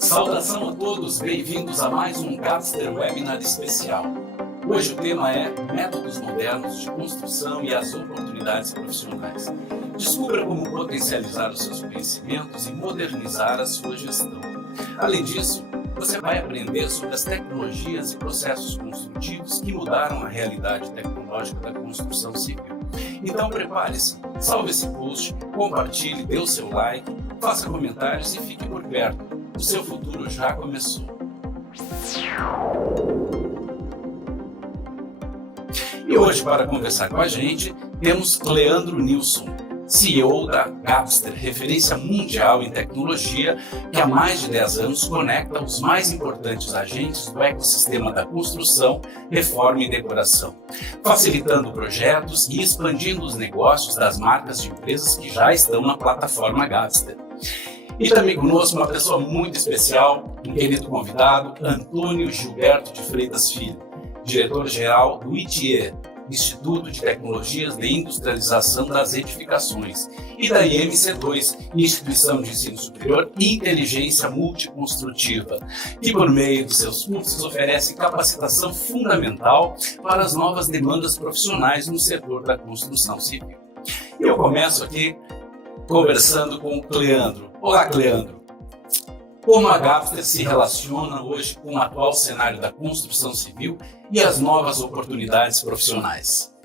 Saudação a todos, bem-vindos a mais um Gapster Webinar especial. Hoje o tema é Métodos Modernos de Construção e as Oportunidades Profissionais. Descubra como potencializar os seus conhecimentos e modernizar a sua gestão. Além disso, você vai aprender sobre as tecnologias e processos construtivos que mudaram a realidade tecnológica da construção civil. Então prepare-se, salve esse post, compartilhe, dê o seu like, faça comentários e fique por perto. O seu futuro já começou. E hoje, para conversar com a gente, temos Leandro Nilson, CEO da Gapster, referência mundial em tecnologia, que há mais de 10 anos conecta os mais importantes agentes do ecossistema da construção, reforma e decoração, facilitando projetos e expandindo os negócios das marcas de empresas que já estão na plataforma Gapster. E também conosco uma pessoa muito especial, um querido convidado, Antônio Gilberto de Freitas Filho, diretor-geral do ITE, Instituto de Tecnologias de Industrialização das Edificações, e da IMC2, Instituição de Ensino Superior e Inteligência Multiconstrutiva, que por meio de seus cursos oferece capacitação fundamental para as novas demandas profissionais no setor da construção civil. E eu começo aqui conversando com o Cleandro. Olá, Cleandro. Como a Gapster se relaciona hoje com o atual cenário da construção civil e as novas oportunidades profissionais?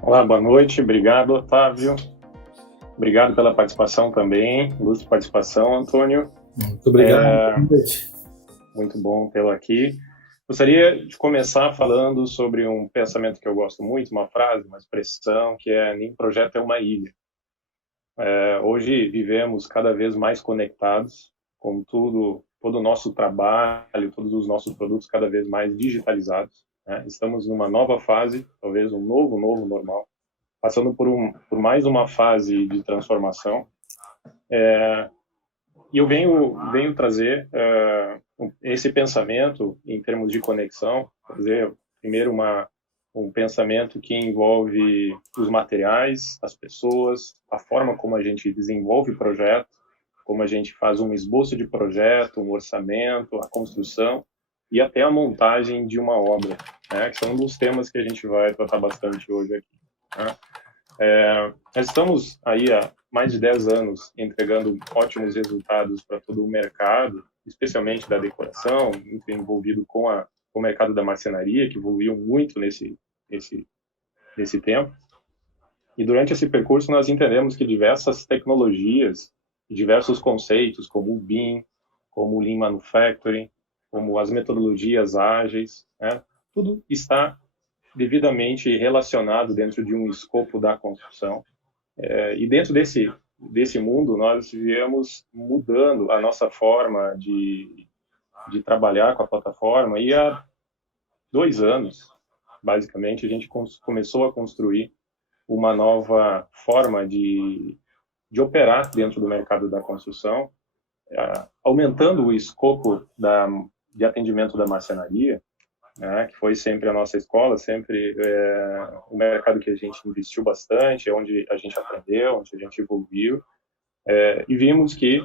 Olá, boa noite. Obrigado, Otávio. Obrigado pela participação também. Ilustre participação, Antônio. Muito obrigado. Muito bom tê-lo aqui. Gostaria de começar falando sobre um pensamento que eu gosto muito, uma frase, uma expressão, que é: nenhum projeto é uma ilha. Hoje vivemos cada vez mais conectados, com todo o nosso trabalho, todos os nossos produtos cada vez mais digitalizados, né? Estamos numa nova fase, talvez um novo normal, passando por mais uma fase de transformação. E eu venho trazer esse pensamento em termos de conexão, trazer primeiro um pensamento que envolve os materiais, as pessoas, a forma como a gente desenvolve o projeto, como a gente faz um esboço de projeto, um orçamento, a construção e até a montagem de uma obra, né, que são um dos temas que a gente vai tratar bastante hoje aqui, né? Nós estamos aí há mais de 10 anos entregando ótimos resultados para todo o mercado, especialmente da decoração, muito envolvido com o mercado da marcenaria, que evoluiu muito nesse tempo. E durante esse percurso nós entendemos que diversas tecnologias, diversos conceitos, como o BIM, como o Lean Manufacturing, como as metodologias ágeis, né, tudo está devidamente relacionado dentro de um escopo da construção. E dentro desse mundo nós viemos mudando a nossa forma de trabalhar com a plataforma, e há 2 anos, basicamente, a gente começou a construir uma nova forma de operar dentro do mercado da construção, aumentando o escopo de atendimento da marcenaria, né, que foi sempre a nossa escola, sempre o mercado que a gente investiu bastante, onde a gente aprendeu, onde a gente evoluiu, e vimos que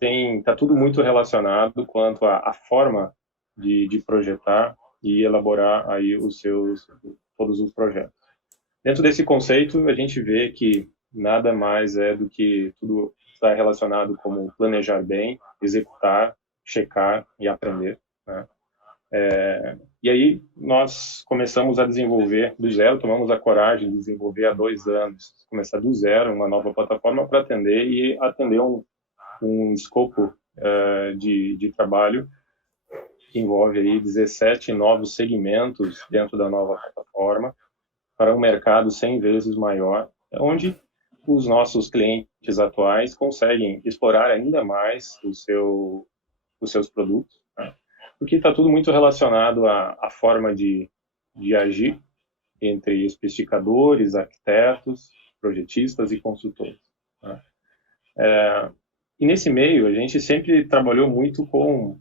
está tudo muito relacionado quanto à forma de projetar e elaborar aí todos os projetos. Dentro desse conceito, a gente vê que nada mais é do que tudo está relacionado como planejar bem, executar, checar e aprender, né? E aí nós começamos a desenvolver do zero, tomamos a coragem de desenvolver há 2 anos, começar do zero uma nova plataforma para atender um escopo de trabalho que envolve aí 17 novos segmentos dentro da nova plataforma, para um mercado 100 vezes maior, onde os nossos clientes atuais conseguem explorar ainda mais os seus produtos, né? Porque está tudo muito relacionado à forma de agir entre especificadores, arquitetos, projetistas e consultores, né? E nesse meio, a gente sempre trabalhou muito com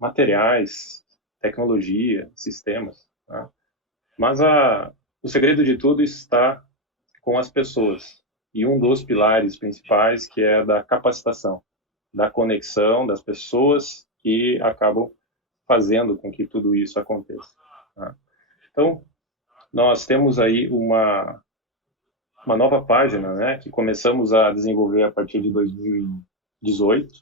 materiais, tecnologia, sistemas, né? Mas o segredo de tudo está com as pessoas. E um dos pilares principais, que é da capacitação. da conexão das pessoas que acabam fazendo com que tudo isso aconteça. Tá? Então, nós temos aí uma nova página, né, que começamos a desenvolver a partir de 2018,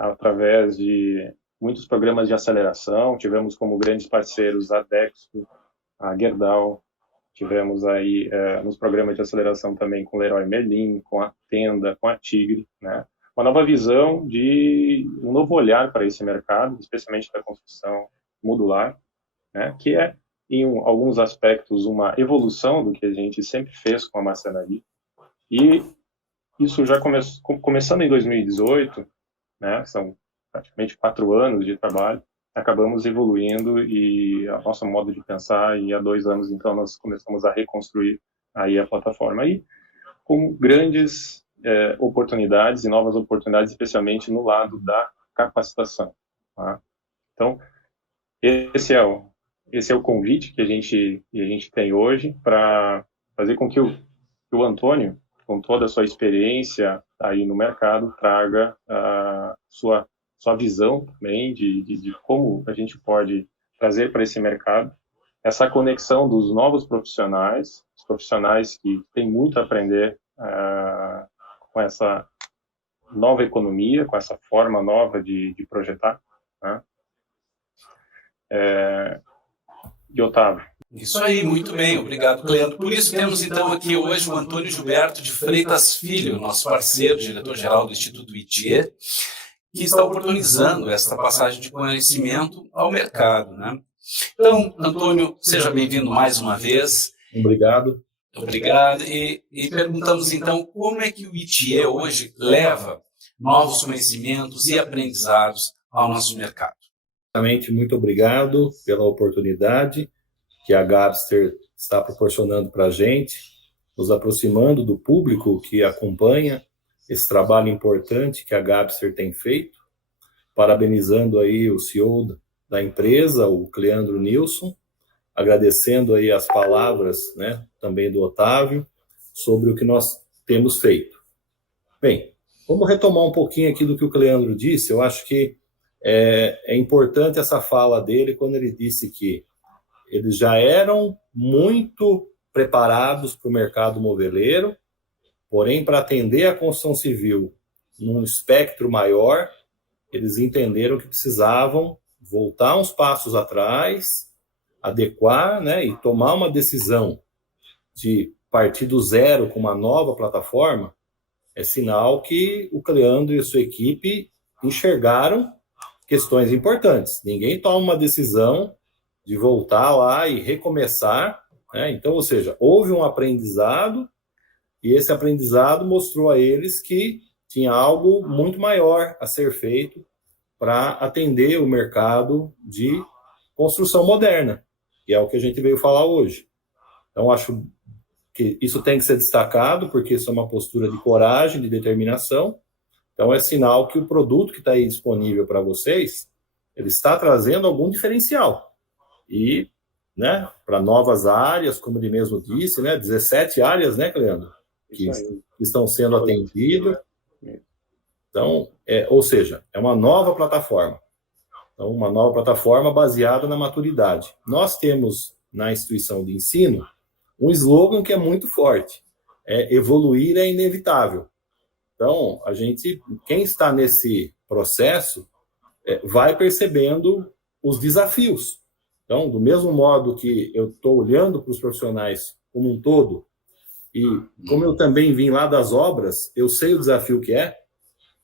através de muitos programas de aceleração. Tivemos como grandes parceiros a Dexco, a Gerdau, tivemos aí nos programas de aceleração também com o Leroy Merlin, com a Tenda, com a Tigre, né? Uma nova visão de um novo olhar para esse mercado, especialmente da construção modular, né? Que é, em alguns aspectos, uma evolução do que a gente sempre fez com a marcenaria. E isso já começando em 2018, né? São praticamente 4 anos de trabalho, acabamos evoluindo e o nosso modo de pensar, e há 2 anos, então, nós começamos a reconstruir aí a plataforma, e com grandes oportunidades e novas oportunidades, especialmente no lado da capacitação. Tá? Então, esse é o convite que a gente tem hoje para fazer com que o Antônio, com toda a sua experiência aí no mercado, traga a sua visão também de como a gente pode trazer para esse mercado essa conexão dos novos profissionais, os profissionais que têm muito a aprender com essa nova economia, com essa forma nova de projetar. Né? E Otávio. Isso aí, muito bem, obrigado, Cleandro. Por isso temos então aqui hoje o Antônio Gilberto de Freitas Filho, nosso parceiro, diretor-geral do Instituto ITIE, que está oportunizando essa passagem de conhecimento ao mercado, né? Então, Antônio, seja bem-vindo mais uma vez. Obrigado. Obrigado. E perguntamos então como é que o ITIE hoje leva novos conhecimentos e aprendizados ao nosso mercado. Muito obrigado pela oportunidade que a Gabster está proporcionando para a gente, nos aproximando do público que acompanha esse trabalho importante que a Gabster tem feito, parabenizando aí o CEO da empresa, o Cleandro Nilson, agradecendo aí as palavras, né, também do Otávio, sobre o que nós temos feito. Bem, vamos retomar um pouquinho aqui do que o Cleandro disse. Eu acho que é importante essa fala dele quando ele disse que eles já eram muito preparados para o mercado moveleiro, porém, para atender a construção civil num espectro maior, eles entenderam que precisavam voltar uns passos atrás, adequar, né, e tomar uma decisão de partir do zero com uma nova plataforma. É sinal que o Cleandro e a sua equipe enxergaram questões importantes. Ninguém toma uma decisão de voltar lá e recomeçar, né? Então, ou seja, houve um aprendizado, e esse aprendizado mostrou a eles que tinha algo muito maior a ser feito para atender o mercado de construção moderna, que é o que a gente veio falar hoje. Então, acho que isso tem que ser destacado, porque isso é uma postura de coragem, de determinação. Então, é sinal que o produto que está aí disponível para vocês, ele está trazendo algum diferencial. E, né, para novas áreas, como ele mesmo disse, né, 17 áreas, né, Cleandro, que estão sendo atendidas. Então, ou seja, é uma nova plataforma. Então, uma nova plataforma baseada na maturidade. Nós temos, na instituição de ensino, um slogan que é muito forte. Evoluir é inevitável. Então, quem está nesse processo, vai percebendo os desafios. Então, do mesmo modo que eu estou olhando para os profissionais como um todo, e como eu também vim lá das obras, eu sei o desafio que é,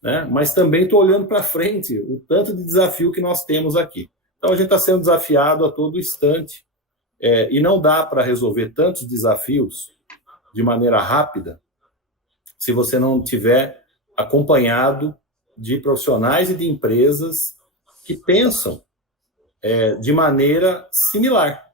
né? Mas também estou olhando para frente o tanto de desafio que nós temos aqui. Então, a gente está sendo desafiado a todo instante, e não dá para resolver tantos desafios de maneira rápida se você não tiver acompanhado de profissionais e de empresas que pensam de maneira similar.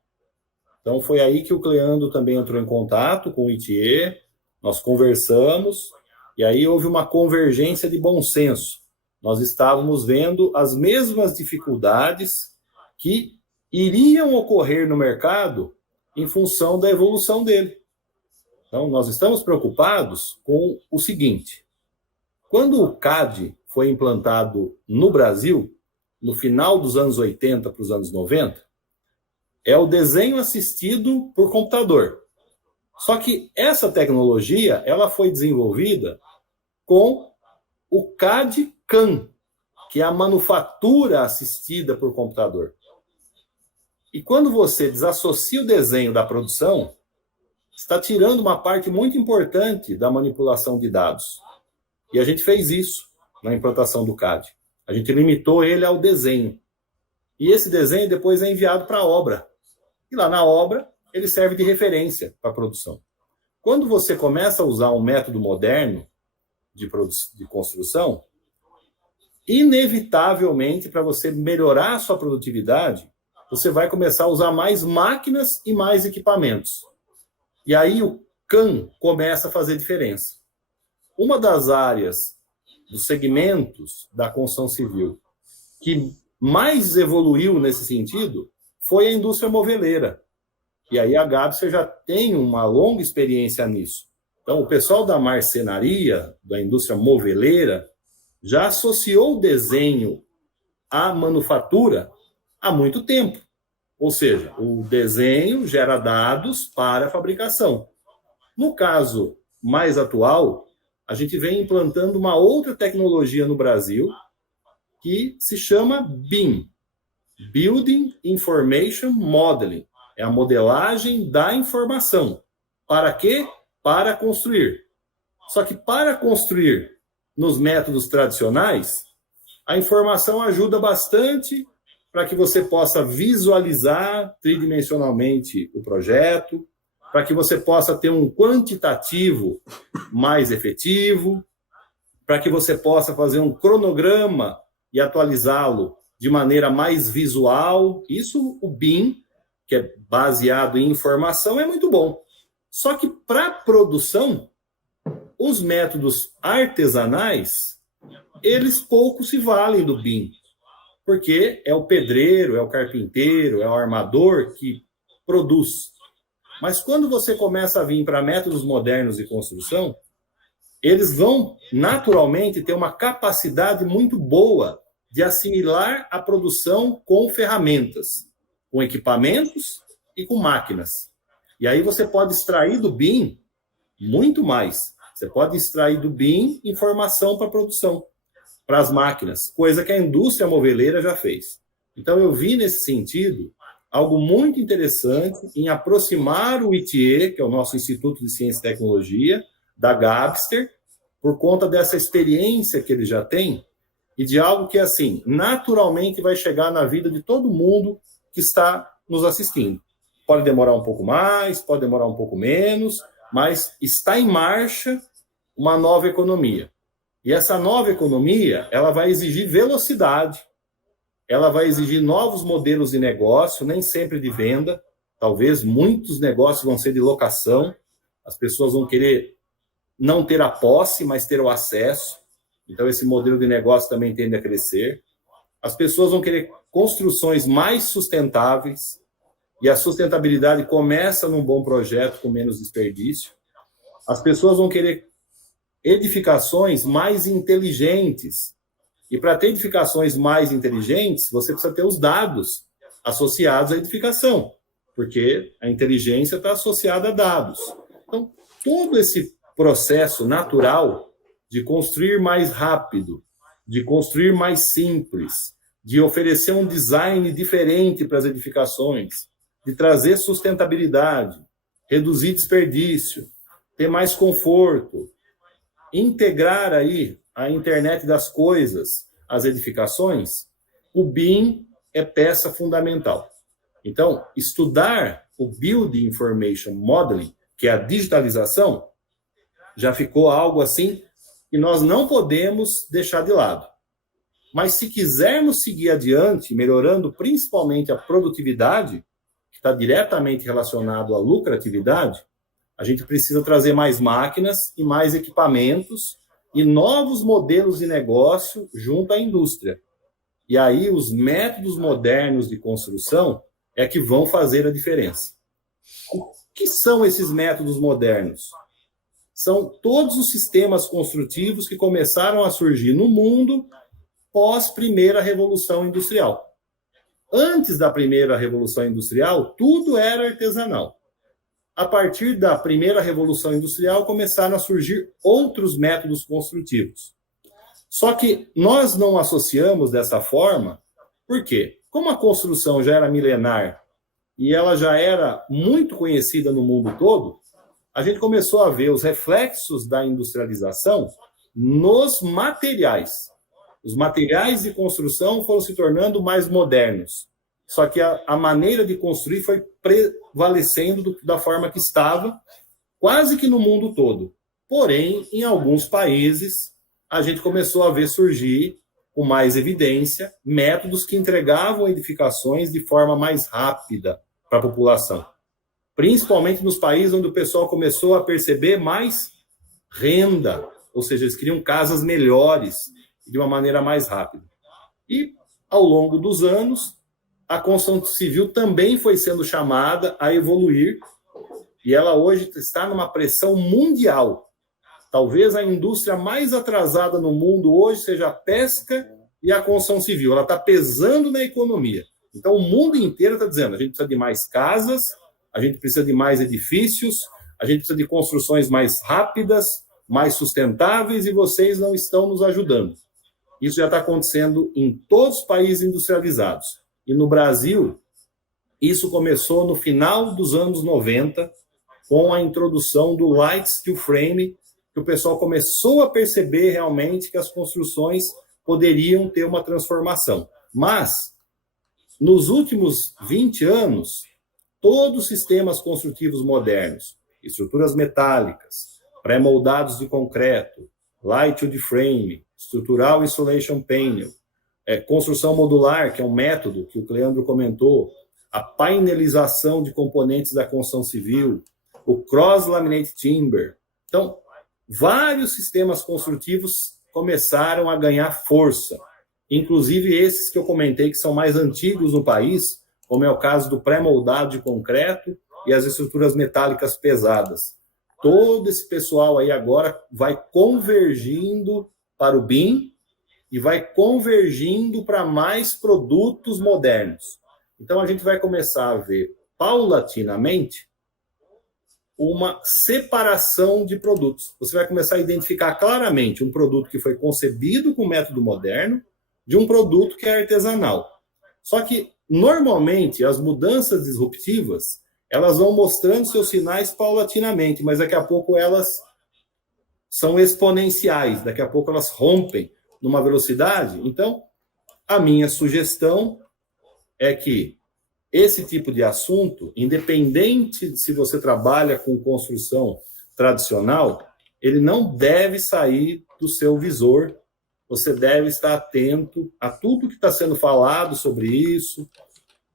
Então, foi aí que o Cleandro também entrou em contato com o ITIE, nós conversamos, e aí houve uma convergência de bom senso. Nós estávamos vendo as mesmas dificuldades que iriam ocorrer no mercado em função da evolução dele. Então, nós estamos preocupados com o seguinte: Quando o CAD foi implantado no Brasil, no final dos anos 80 para os anos 90, é o desenho assistido por computador. Só que essa tecnologia ela foi desenvolvida com o CAD-CAM, que é a manufatura assistida por computador. E quando você desassocia o desenho da produção, está tirando uma parte muito importante da manipulação de dados. E a gente fez isso na implantação do CAD. A gente limitou ele ao desenho. E esse desenho depois é enviado para a obra. E lá na obra, ele serve de referência para a produção. Quando você começa a usar um método moderno de construção, inevitavelmente, para você melhorar a sua produtividade, você vai começar a usar mais máquinas e mais equipamentos. E aí o CAM começa a fazer diferença. Uma das áreas dos segmentos da construção civil que mais evoluiu nesse sentido foi a indústria moveleira. E aí a Gabster já tem uma longa experiência nisso. Então, o pessoal da marcenaria, da indústria moveleira, já associou o desenho à manufatura há muito tempo. Ou seja, o desenho gera dados para a fabricação. No caso mais atual, a gente vem implantando uma outra tecnologia no Brasil que se chama BIM, Building Information Modeling. É a modelagem da informação. Para quê? Para construir. Só que para construir nos métodos tradicionais, a informação ajuda bastante para que você possa visualizar tridimensionalmente o projeto, para que você possa ter um quantitativo mais efetivo, para que você possa fazer um cronograma e atualizá-lo de maneira mais visual. Isso, o BIM, que é baseado em informação, é muito bom. Só que para produção, os métodos artesanais, eles pouco se valem do BIM, porque é o pedreiro, é o carpinteiro, é o armador que produz. Mas quando você começa a vir para métodos modernos de construção, eles vão naturalmente ter uma capacidade muito boa de assimilar a produção com ferramentas, com equipamentos e com máquinas. E aí você pode extrair do BIM muito mais. Você pode extrair do BIM informação para a produção, para as máquinas, coisa que a indústria moveleira já fez. Então, eu vi nesse sentido algo muito interessante em aproximar o ITE, que é o nosso Instituto de Ciência e Tecnologia, da Gabster, por conta dessa experiência que ele já tem e de algo que, assim, naturalmente vai chegar na vida de todo mundo que está nos assistindo. Pode demorar um pouco mais, pode demorar um pouco menos, mas está em marcha uma nova economia. E essa nova economia, ela vai exigir velocidade, ela vai exigir novos modelos de negócio, nem sempre de venda, talvez muitos negócios vão ser de locação, as pessoas vão querer não ter a posse, mas ter o acesso, então esse modelo de negócio também tende a crescer. As pessoas vão querer construções mais sustentáveis, e a sustentabilidade começa num bom projeto com menos desperdício. As pessoas vão querer edificações mais inteligentes. E para ter edificações mais inteligentes, você precisa ter os dados associados à edificação, porque a inteligência está associada a dados. Então, todo esse processo natural de construir mais rápido, de construir mais simples, de oferecer um design diferente para as edificações, de trazer sustentabilidade, reduzir desperdício, ter mais conforto, integrar aí a internet das coisas, as edificações, o BIM é peça fundamental. Então, estudar o Building Information Modeling, que é a digitalização, já ficou algo assim que nós não podemos deixar de lado. Mas se quisermos seguir adiante, melhorando principalmente a produtividade, que está diretamente relacionado à lucratividade, a gente precisa trazer mais máquinas e mais equipamentos e novos modelos de negócio junto à indústria. E aí os métodos modernos de construção é que vão fazer a diferença. O que são esses métodos modernos? são todos os sistemas construtivos que começaram a surgir no mundo pós primeira Revolução Industrial. Antes da primeira Revolução Industrial, tudo era artesanal. A partir da primeira Revolução Industrial, começaram a surgir outros métodos construtivos. Só que nós não associamos dessa forma, por quê? Como a construção já era milenar e ela já era muito conhecida no mundo todo, a gente começou a ver os reflexos da industrialização nos materiais. Os materiais de construção foram se tornando mais modernos. Só que a maneira de construir foi prevalecendo da forma que estava, quase que no mundo todo. Porém, em alguns países, a gente começou a ver surgir, com mais evidência, métodos que entregavam edificações de forma mais rápida para a população. Principalmente nos países onde o pessoal começou a perceber mais renda, ou seja, eles queriam casas melhores, de uma maneira mais rápida. E, ao longo dos anos, a construção civil também foi sendo chamada a evoluir, e ela hoje está numa pressão mundial. Talvez a indústria mais atrasada no mundo hoje seja a pesca e a construção civil. Ela está pesando na economia. Então, o mundo inteiro está dizendo, a gente precisa de mais casas, a gente precisa de mais edifícios, a gente precisa de construções mais rápidas, mais sustentáveis, e vocês não estão nos ajudando. Isso já está acontecendo em todos os países industrializados. E no Brasil, isso começou no final dos anos 90, com a introdução do Light Steel Frame, que o pessoal começou a perceber realmente que as construções poderiam ter uma transformação. Mas, nos últimos 20 anos, todos os sistemas construtivos modernos, estruturas metálicas, pré-moldados de concreto, light wood frame, Structural Insulation Panel, construção modular, que é um método que o Cleandro comentou, a painelização de componentes da construção civil, o cross-laminate timber. Então, vários sistemas construtivos começaram a ganhar força, inclusive esses que eu comentei que são mais antigos no país, como é o caso do pré-moldado de concreto e as estruturas metálicas pesadas. Todo esse pessoal aí agora vai convergindo para o BIM e vai convergindo para mais produtos modernos. Então, a gente vai começar a ver, paulatinamente, uma separação de produtos. Você vai começar a identificar claramente um produto que foi concebido com método moderno de um produto que é artesanal. Só que, normalmente, as mudanças disruptivas, elas vão mostrando seus sinais paulatinamente, mas daqui a pouco elas são exponenciais, daqui a pouco elas rompem numa velocidade. Então, a minha sugestão é que esse tipo de assunto, independente de se você trabalha com construção tradicional, ele não deve sair do seu visor. Você deve estar atento a tudo que está sendo falado sobre isso,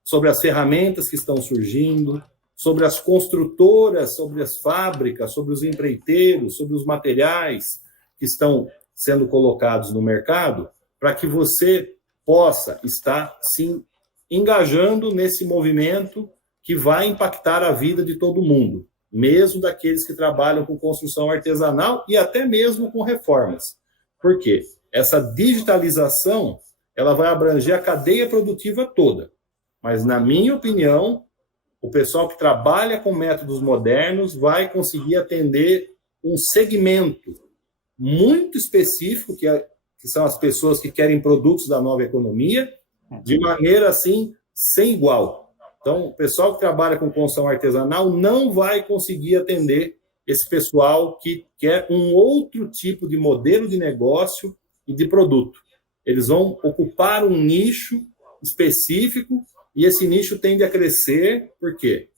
sobre as ferramentas que estão surgindo, sobre as construtoras, sobre as fábricas, sobre os empreiteiros, sobre os materiais que estão sendo colocados no mercado, para que você possa estar, sim, engajando nesse movimento que vai impactar a vida de todo mundo, mesmo daqueles que trabalham com construção artesanal e até mesmo com reformas. Por quê? Essa digitalização, ela vai abranger a cadeia produtiva toda. Mas, na minha opinião, o pessoal que trabalha com métodos modernos vai conseguir atender um segmento muito específico, que são as pessoas que querem produtos da nova economia, de maneira, assim, sem igual. Então, o pessoal que trabalha com construção artesanal não vai conseguir atender esse pessoal que quer um outro tipo de modelo de negócio e de produto. Eles vão ocupar um nicho específico e esse nicho tende a crescer, por quê?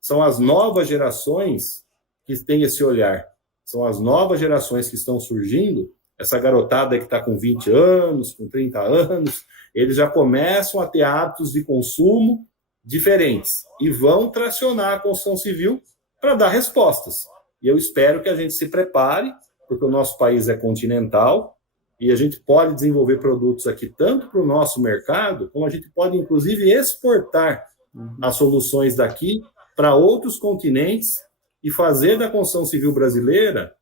São as novas gerações que têm esse olhar. São as novas gerações que estão surgindo, essa garotada que está com 20 anos, com 30 anos, eles já começam a ter hábitos de consumo diferentes e vão tracionar a construção civil para dar respostas. E eu espero que a gente se prepare, porque o nosso país é continental e a gente pode desenvolver produtos aqui tanto para o nosso mercado, como a gente pode, inclusive, exportar as soluções daqui para outros continentes e fazer da construção civil brasileira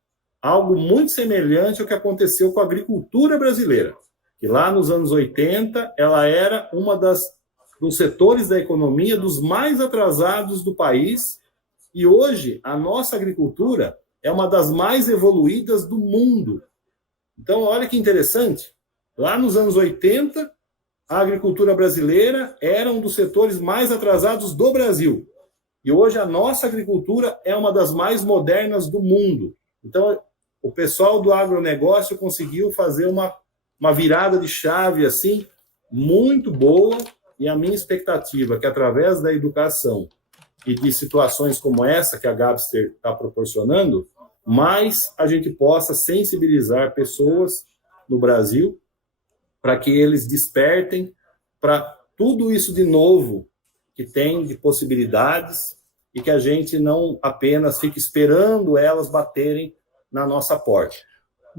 algo muito semelhante ao que aconteceu com a agricultura brasileira, que lá nos anos 80 ela era dos setores da economia dos mais atrasados do país, e hoje a nossa agricultura é uma das mais evoluídas do mundo. Então, olha que interessante, lá nos anos 80, a agricultura brasileira era um dos setores mais atrasados do Brasil, e hoje a nossa agricultura é uma das mais modernas do mundo. Então, o pessoal do agronegócio conseguiu fazer uma virada de chave assim, muito boa, e a minha expectativa é que, através da educação e de situações como essa que a Gabster está proporcionando, mais a gente possa sensibilizar pessoas no Brasil para que eles despertem para tudo isso de novo que tem de possibilidades e que a gente não apenas fique esperando elas baterem na nossa porta.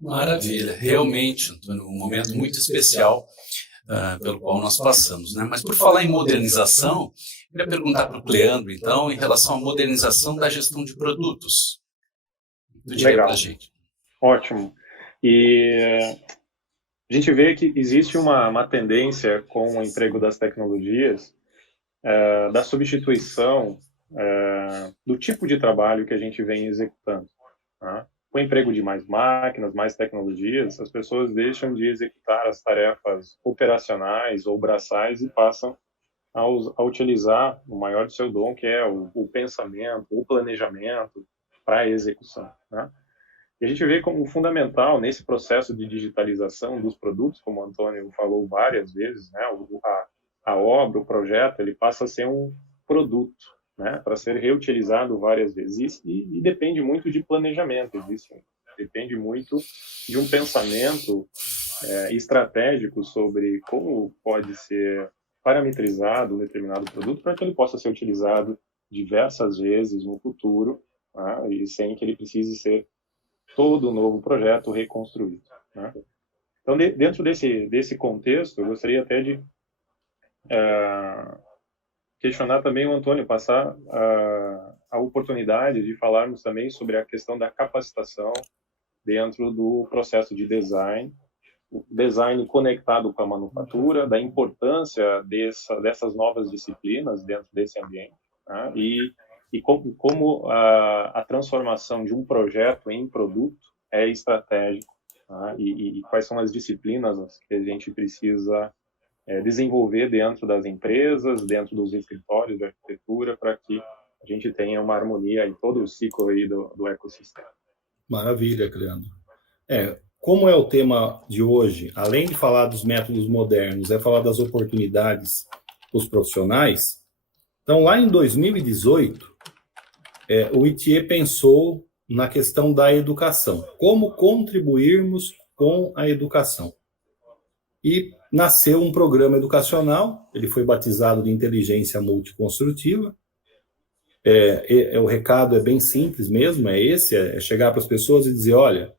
Maravilha, realmente, Antônio, um momento muito especial pelo qual nós passamos, né? Mas por falar em modernização, eu queria perguntar para o Cleandro, então, em relação à modernização da gestão de produtos. Legal, pra gente. Ótimo. E a gente vê que existe uma tendência com o emprego das tecnologias, da substituição do tipo de trabalho que a gente vem executando, tá? Com o emprego de mais máquinas, mais tecnologias, as pessoas deixam de executar as tarefas operacionais ou braçais e passam a utilizar o maior do seu dom, que é o pensamento, o planejamento para a execução, né? E a gente vê como fundamental nesse processo de digitalização dos produtos, como o Antônio falou várias vezes, né? A obra, o projeto, ele passa a ser um produto, né, para ser reutilizado várias vezes. E depende muito de planejamento, depende muito de um pensamento estratégico sobre como pode ser parametrizado um determinado produto para que ele possa ser utilizado diversas vezes no futuro, né, e sem que ele precise ser todo um novo projeto reconstruído, né? Então, dentro desse contexto, eu gostaria até de questionar também o Antônio, passar a oportunidade de falarmos também sobre a questão da capacitação dentro do processo de design, o design conectado com a manufatura, da importância dessas novas disciplinas dentro desse ambiente, né? E como a transformação de um projeto em produto é estratégico, tá? E quais são as disciplinas que a gente precisa desenvolver dentro das empresas, dentro dos escritórios de arquitetura, para que a gente tenha uma harmonia em todo o ciclo aí do ecossistema. Maravilha, Cleandro. Como é o tema de hoje, além de falar dos métodos modernos, é falar das oportunidades dos profissionais. Então, lá em 2018, o ITIE pensou na questão da educação, como contribuirmos com a educação. E nasceu um programa educacional, ele foi batizado de Inteligência Multiconstrutiva. O recado é bem simples mesmo, é chegar para as pessoas e dizer, olha,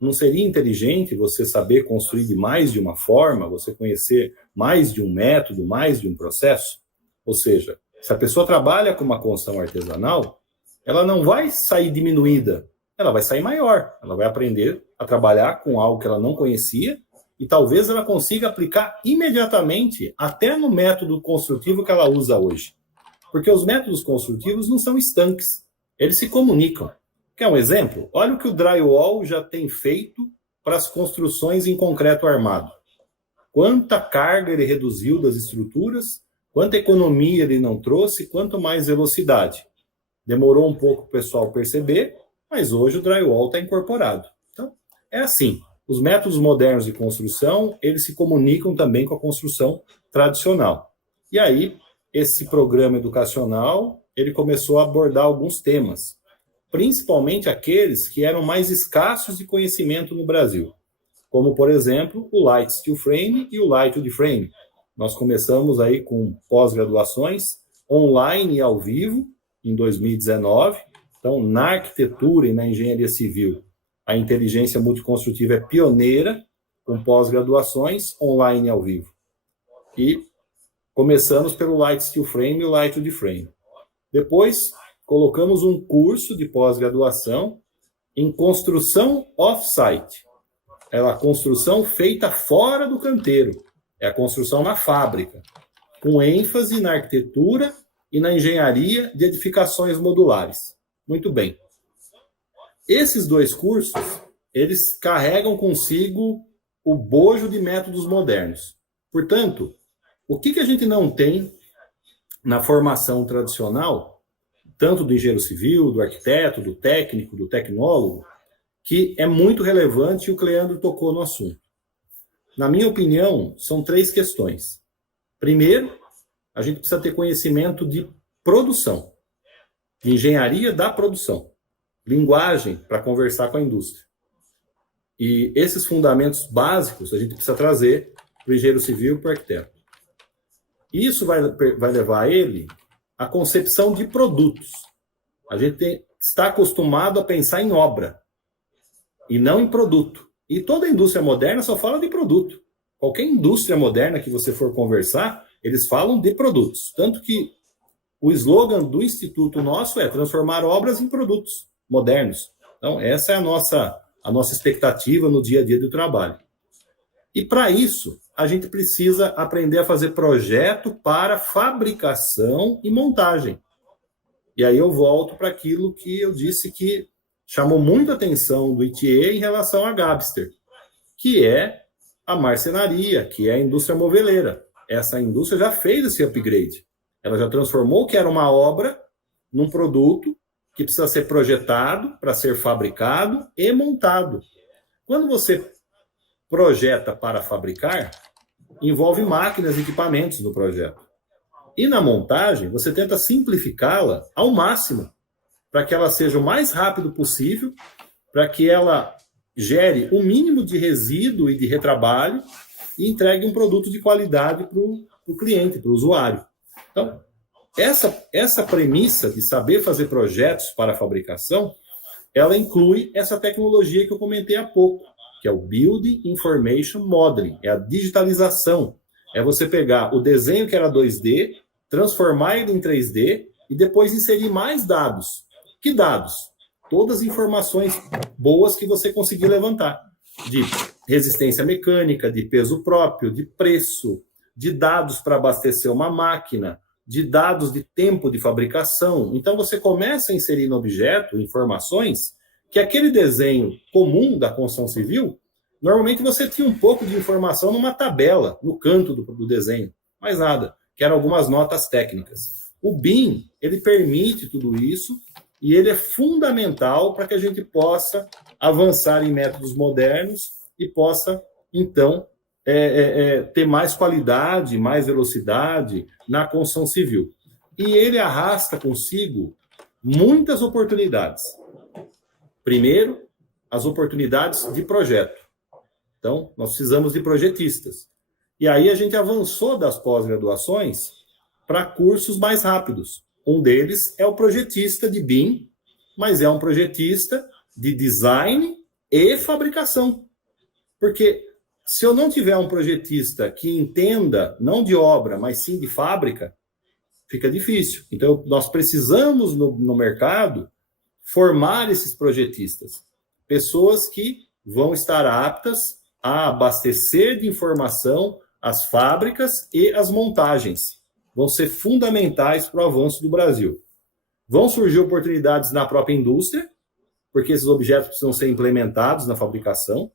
não seria inteligente você saber construir de mais de uma forma, você conhecer mais de um método, mais de um processo? Ou seja, se a pessoa trabalha com uma construção artesanal, ela não vai sair diminuída, ela vai sair maior, ela vai aprender a trabalhar com algo que ela não conhecia, e talvez ela consiga aplicar imediatamente até no método construtivo que ela usa hoje. Porque os métodos construtivos não são estanques, eles se comunicam. Quer um exemplo? Olha o que o drywall já tem feito para as construções em concreto armado. Quanta carga ele reduziu das estruturas, quanta economia ele não trouxe, quanto mais velocidade. Demorou um pouco para o pessoal perceber, mas hoje o drywall está incorporado. Então, é assim. Os métodos modernos de construção, eles se comunicam também com a construção tradicional. E aí, esse programa educacional, ele começou a abordar alguns temas, principalmente aqueles que eram mais escassos de conhecimento no Brasil, como, por exemplo, o Light Steel Frame e o Light Wood Frame. Nós começamos aí com pós-graduações online e ao vivo, em 2019. Então, na arquitetura e na engenharia civil, a inteligência multiconstrutiva é pioneira, com pós-graduações online e ao vivo. E começamos pelo Light Steel Frame e o Light Wood Frame. Depois, colocamos um curso de pós-graduação em construção off-site. É a construção feita fora do canteiro. É a construção na fábrica, com ênfase na arquitetura e na engenharia de edificações modulares. Muito bem. Esses 2 cursos, eles carregam consigo o bojo de métodos modernos. Portanto, o que a gente não tem na formação tradicional, tanto do engenheiro civil, do arquiteto, do técnico, do tecnólogo, que é muito relevante e o Cleandro tocou no assunto. Na minha opinião, são 3 questões. Primeiro, a gente precisa ter conhecimento de produção, de engenharia da produção, linguagem para conversar com a indústria. E esses fundamentos básicos a gente precisa trazer para o engenheiro civil e para o arquiteto. Isso vai levar ele à concepção de produtos. A gente está acostumado a pensar em obra e não em produto. E toda indústria moderna só fala de produto. Qualquer indústria moderna que você for conversar, eles falam de produtos. Tanto que o slogan do instituto nosso é transformar obras em produtos modernos. Então, essa é a nossa expectativa no dia a dia do trabalho. E para isso, a gente precisa aprender a fazer projeto para fabricação e montagem. E aí eu volto para aquilo que eu disse que chamou muita atenção do ITA em relação à Gabster, que é a marcenaria, que é a indústria moveleira. Essa indústria já fez esse upgrade. Ela já transformou o que era uma obra num produto que precisa ser projetado para ser fabricado e montado. Quando você projeta para fabricar, envolve máquinas e equipamentos no projeto. E na montagem, você tenta simplificá-la ao máximo, para que ela seja o mais rápido possível, para que ela gere o mínimo de resíduo e de retrabalho e entregue um produto de qualidade para o cliente, para o usuário. Então, essa premissa de saber fazer projetos para fabricação, ela inclui essa tecnologia que eu comentei há pouco, que é o Building Information Modeling, é a digitalização. É você pegar o desenho que era 2D, transformar ele em 3D e depois inserir mais dados. Que dados? Todas as informações boas que você conseguir levantar. De resistência mecânica, de peso próprio, de preço, de dados para abastecer uma máquina, de dados de tempo de fabricação. Então, você começa a inserir no objeto informações que aquele desenho comum da construção civil, normalmente você tinha um pouco de informação numa tabela, no canto do desenho, mais nada, que eram algumas notas técnicas. O BIM, ele permite tudo isso e ele é fundamental para que a gente possa avançar em métodos modernos e possa, então, ter mais qualidade, mais velocidade na construção civil. E ele arrasta consigo muitas oportunidades. Primeiro, as oportunidades de projeto. Então, nós precisamos de projetistas. E aí a gente avançou das pós-graduações para cursos mais rápidos. Um deles é o projetista de BIM, mas é um projetista de design e fabricação. Porque se eu não tiver um projetista que entenda, não de obra, mas sim de fábrica, fica difícil. Então, nós precisamos no mercado formar esses projetistas. Pessoas que vão estar aptas a abastecer de informação as fábricas e as montagens. Vão ser fundamentais para o avanço do Brasil. Vão surgir oportunidades na própria indústria, porque esses objetos precisam ser implementados na fabricação.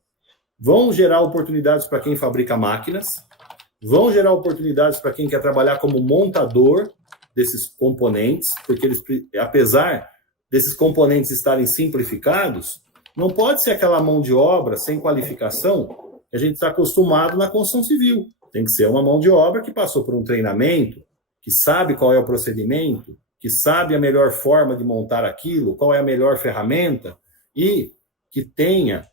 Vão gerar oportunidades para quem fabrica máquinas. Vão gerar oportunidades para quem quer trabalhar como montador desses componentes, porque eles, apesar desses componentes estarem simplificados, não pode ser aquela mão de obra sem qualificação que a gente está acostumado na construção civil. Tem que ser uma mão de obra que passou por um treinamento, que sabe qual é o procedimento, que sabe a melhor forma de montar aquilo, qual é a melhor ferramenta e que tenha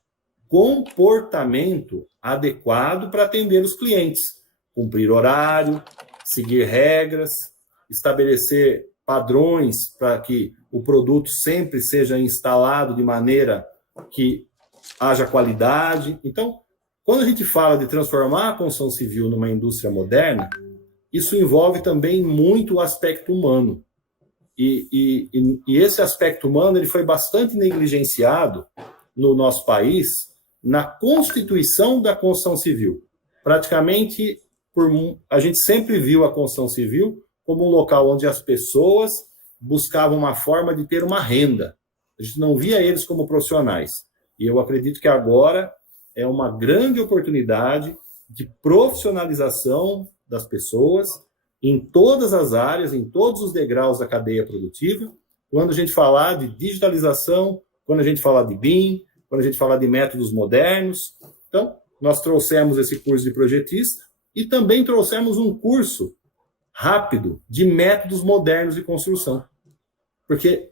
comportamento adequado para atender os clientes, cumprir horário, seguir regras, estabelecer padrões para que o produto sempre seja instalado de maneira que haja qualidade. Então, quando a gente fala de transformar a construção civil numa indústria moderna, isso envolve também muito o aspecto humano. E esse aspecto humano ele foi bastante negligenciado no nosso país na constituição da construção civil. Praticamente, a gente sempre viu a construção civil como um local onde as pessoas buscavam uma forma de ter uma renda. A gente não via eles como profissionais. E eu acredito que agora é uma grande oportunidade de profissionalização das pessoas em todas as áreas, em todos os degraus da cadeia produtiva, quando a gente falar de digitalização, quando a gente falar de BIM, quando a gente falar de métodos modernos. Então, nós trouxemos esse curso de projetista e também trouxemos um curso rápido de métodos modernos de construção. Porque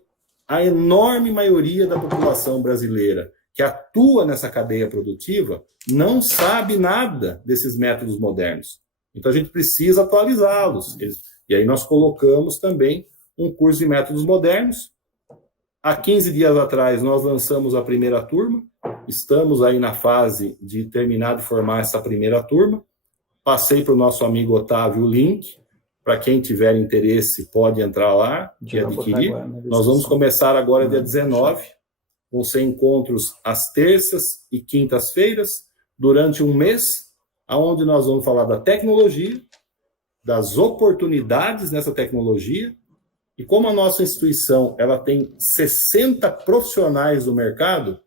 a enorme maioria da população brasileira que atua nessa cadeia produtiva não sabe nada desses métodos modernos. Então, a gente precisa atualizá-los. E aí nós colocamos também um curso de métodos modernos. Há 15 dias atrás, nós lançamos a primeira turma. Estamos aí na fase de terminar de formar essa primeira turma. Passei para o nosso amigo Otávio o link. Para quem tiver interesse, pode entrar lá e adquirir. Nós vamos começar agora dia 19. Vão ser encontros às terças e quintas-feiras, durante um mês, onde nós vamos falar da tecnologia, das oportunidades nessa tecnologia, e como a nossa instituição ela tem 60 profissionais no mercado,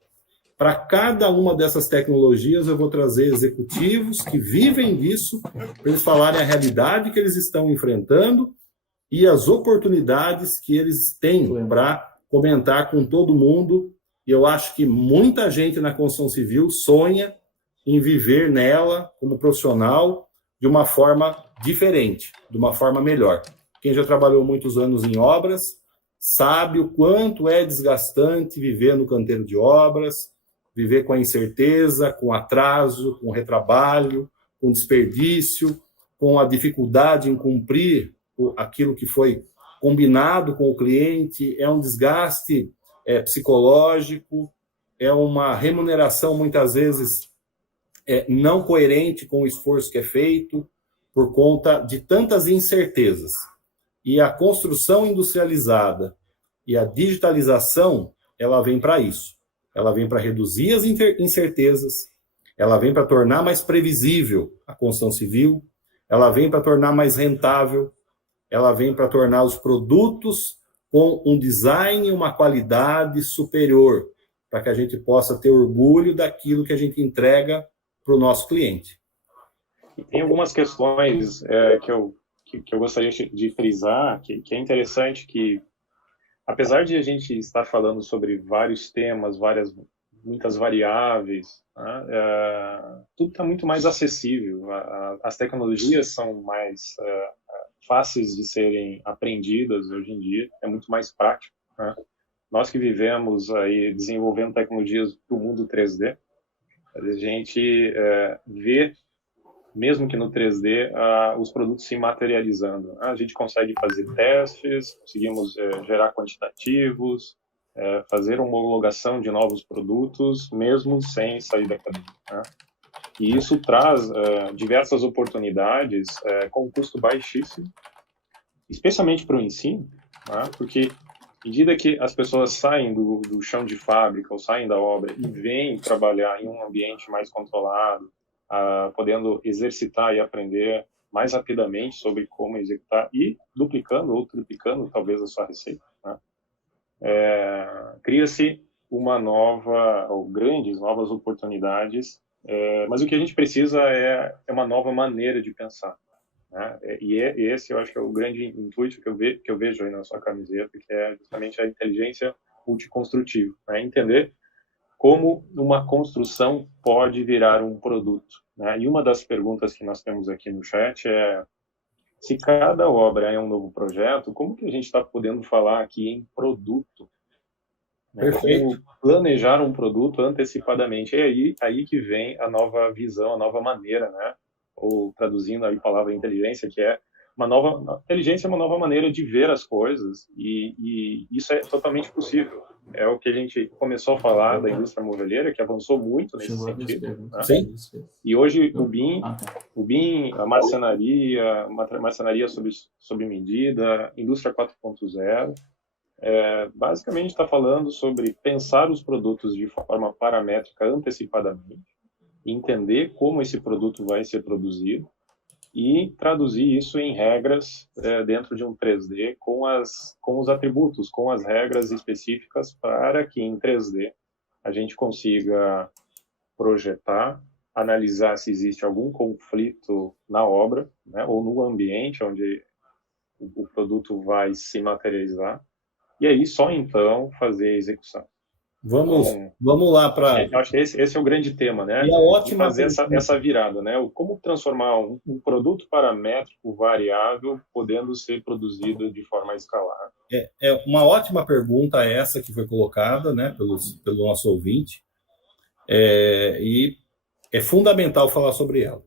para cada uma dessas tecnologias eu vou trazer executivos que vivem disso, para eles falarem a realidade que eles estão enfrentando e as oportunidades que eles têm para comentar com todo mundo. E eu acho que muita gente na construção civil sonha em viver nela como profissional de uma forma diferente, de uma forma melhor. Quem já trabalhou muitos anos em obras sabe o quanto é desgastante viver no canteiro de obras, viver com a incerteza, com atraso, com retrabalho, com desperdício, com a dificuldade em cumprir aquilo que foi combinado com o cliente. É um desgaste psicológico, é uma remuneração muitas vezes não coerente com o esforço que é feito por conta de tantas incertezas. E a construção industrializada e a digitalização, ela vem para isso. Ela vem para reduzir as incertezas, ela vem para tornar mais previsível a construção civil, ela vem para tornar mais rentável, ela vem para tornar os produtos com um design e uma qualidade superior, para que a gente possa ter orgulho daquilo que a gente entrega para o nosso cliente. E tem algumas questões que eu gostaria de frisar, que é interessante que, apesar de a gente estar falando sobre vários temas, muitas variáveis, né, tudo está muito mais acessível. As tecnologias são mais fáceis de serem aprendidas hoje em dia, é muito mais prático. Né? Nós que vivemos aí desenvolvendo tecnologias para o mundo 3D, a gente vê, mesmo que no 3D, os produtos se materializando. A gente consegue fazer testes, conseguimos gerar quantitativos, fazer homologação de novos produtos, mesmo sem sair da cadeia. Né? E isso traz diversas oportunidades com custo baixíssimo, especialmente para o ensino, né? Porque à medida que as pessoas saem do chão de fábrica ou saem da obra e vêm trabalhar em um ambiente mais controlado, podendo exercitar e aprender mais rapidamente sobre como executar e duplicando ou triplicando talvez a sua receita, né? Cria-se grandes novas oportunidades, mas o que a gente precisa é uma nova maneira de pensar, né? Esse eu acho que é o grande intuito que eu vejo aí na sua camiseta, que é justamente a inteligência multiconstrutiva, né? Entender como uma construção pode virar um produto, né? E uma das perguntas que nós temos aqui no chat é: se cada obra é um novo projeto, como que a gente está podendo falar aqui em produto? Né? Como planejar um produto antecipadamente? É aí que vem a nova visão, a nova maneira, né? Ou traduzindo a palavra inteligência, que é a inteligência é uma nova maneira de ver as coisas e isso é totalmente possível. É o que a gente começou a falar da indústria moveleira, que avançou muito nesse sentido, né? Sim. E hoje o BIM, a marcenaria sob medida, indústria 4.0, basicamente está falando sobre pensar os produtos de forma paramétrica antecipadamente, entender como esse produto vai ser produzido e traduzir isso em regras dentro de um 3D com os atributos, com as regras específicas para que em 3D a gente consiga projetar, analisar se existe algum conflito na obra, né, ou no ambiente onde o produto vai se materializar, e aí só então fazer a execução. Vamos lá para... Eu acho que esse é o grande tema, né? E a ótima fazer essa virada, né? Como transformar um produto paramétrico variável podendo ser produzido de forma escalar. É uma ótima pergunta essa que foi colocada, né, pelo nosso ouvinte, e é fundamental falar sobre ela.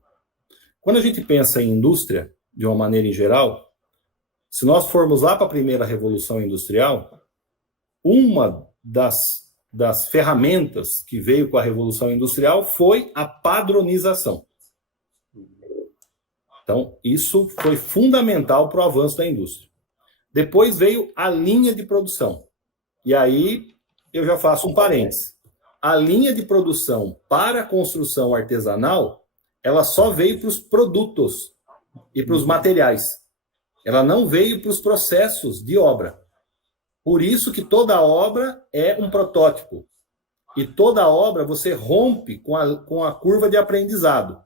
Quando a gente pensa em indústria, de uma maneira em geral, se nós formos lá para a primeira revolução industrial, uma das ferramentas que veio com a Revolução Industrial foi a padronização. Então, isso foi fundamental para o avanço da indústria. Depois veio a linha de produção. E aí, eu já faço um parênteses. A linha de produção para a construção artesanal, ela só veio para os produtos e para os materiais. Ela não veio para os processos de obra. Por isso que toda obra é um protótipo. E toda obra você rompe com a curva de aprendizado.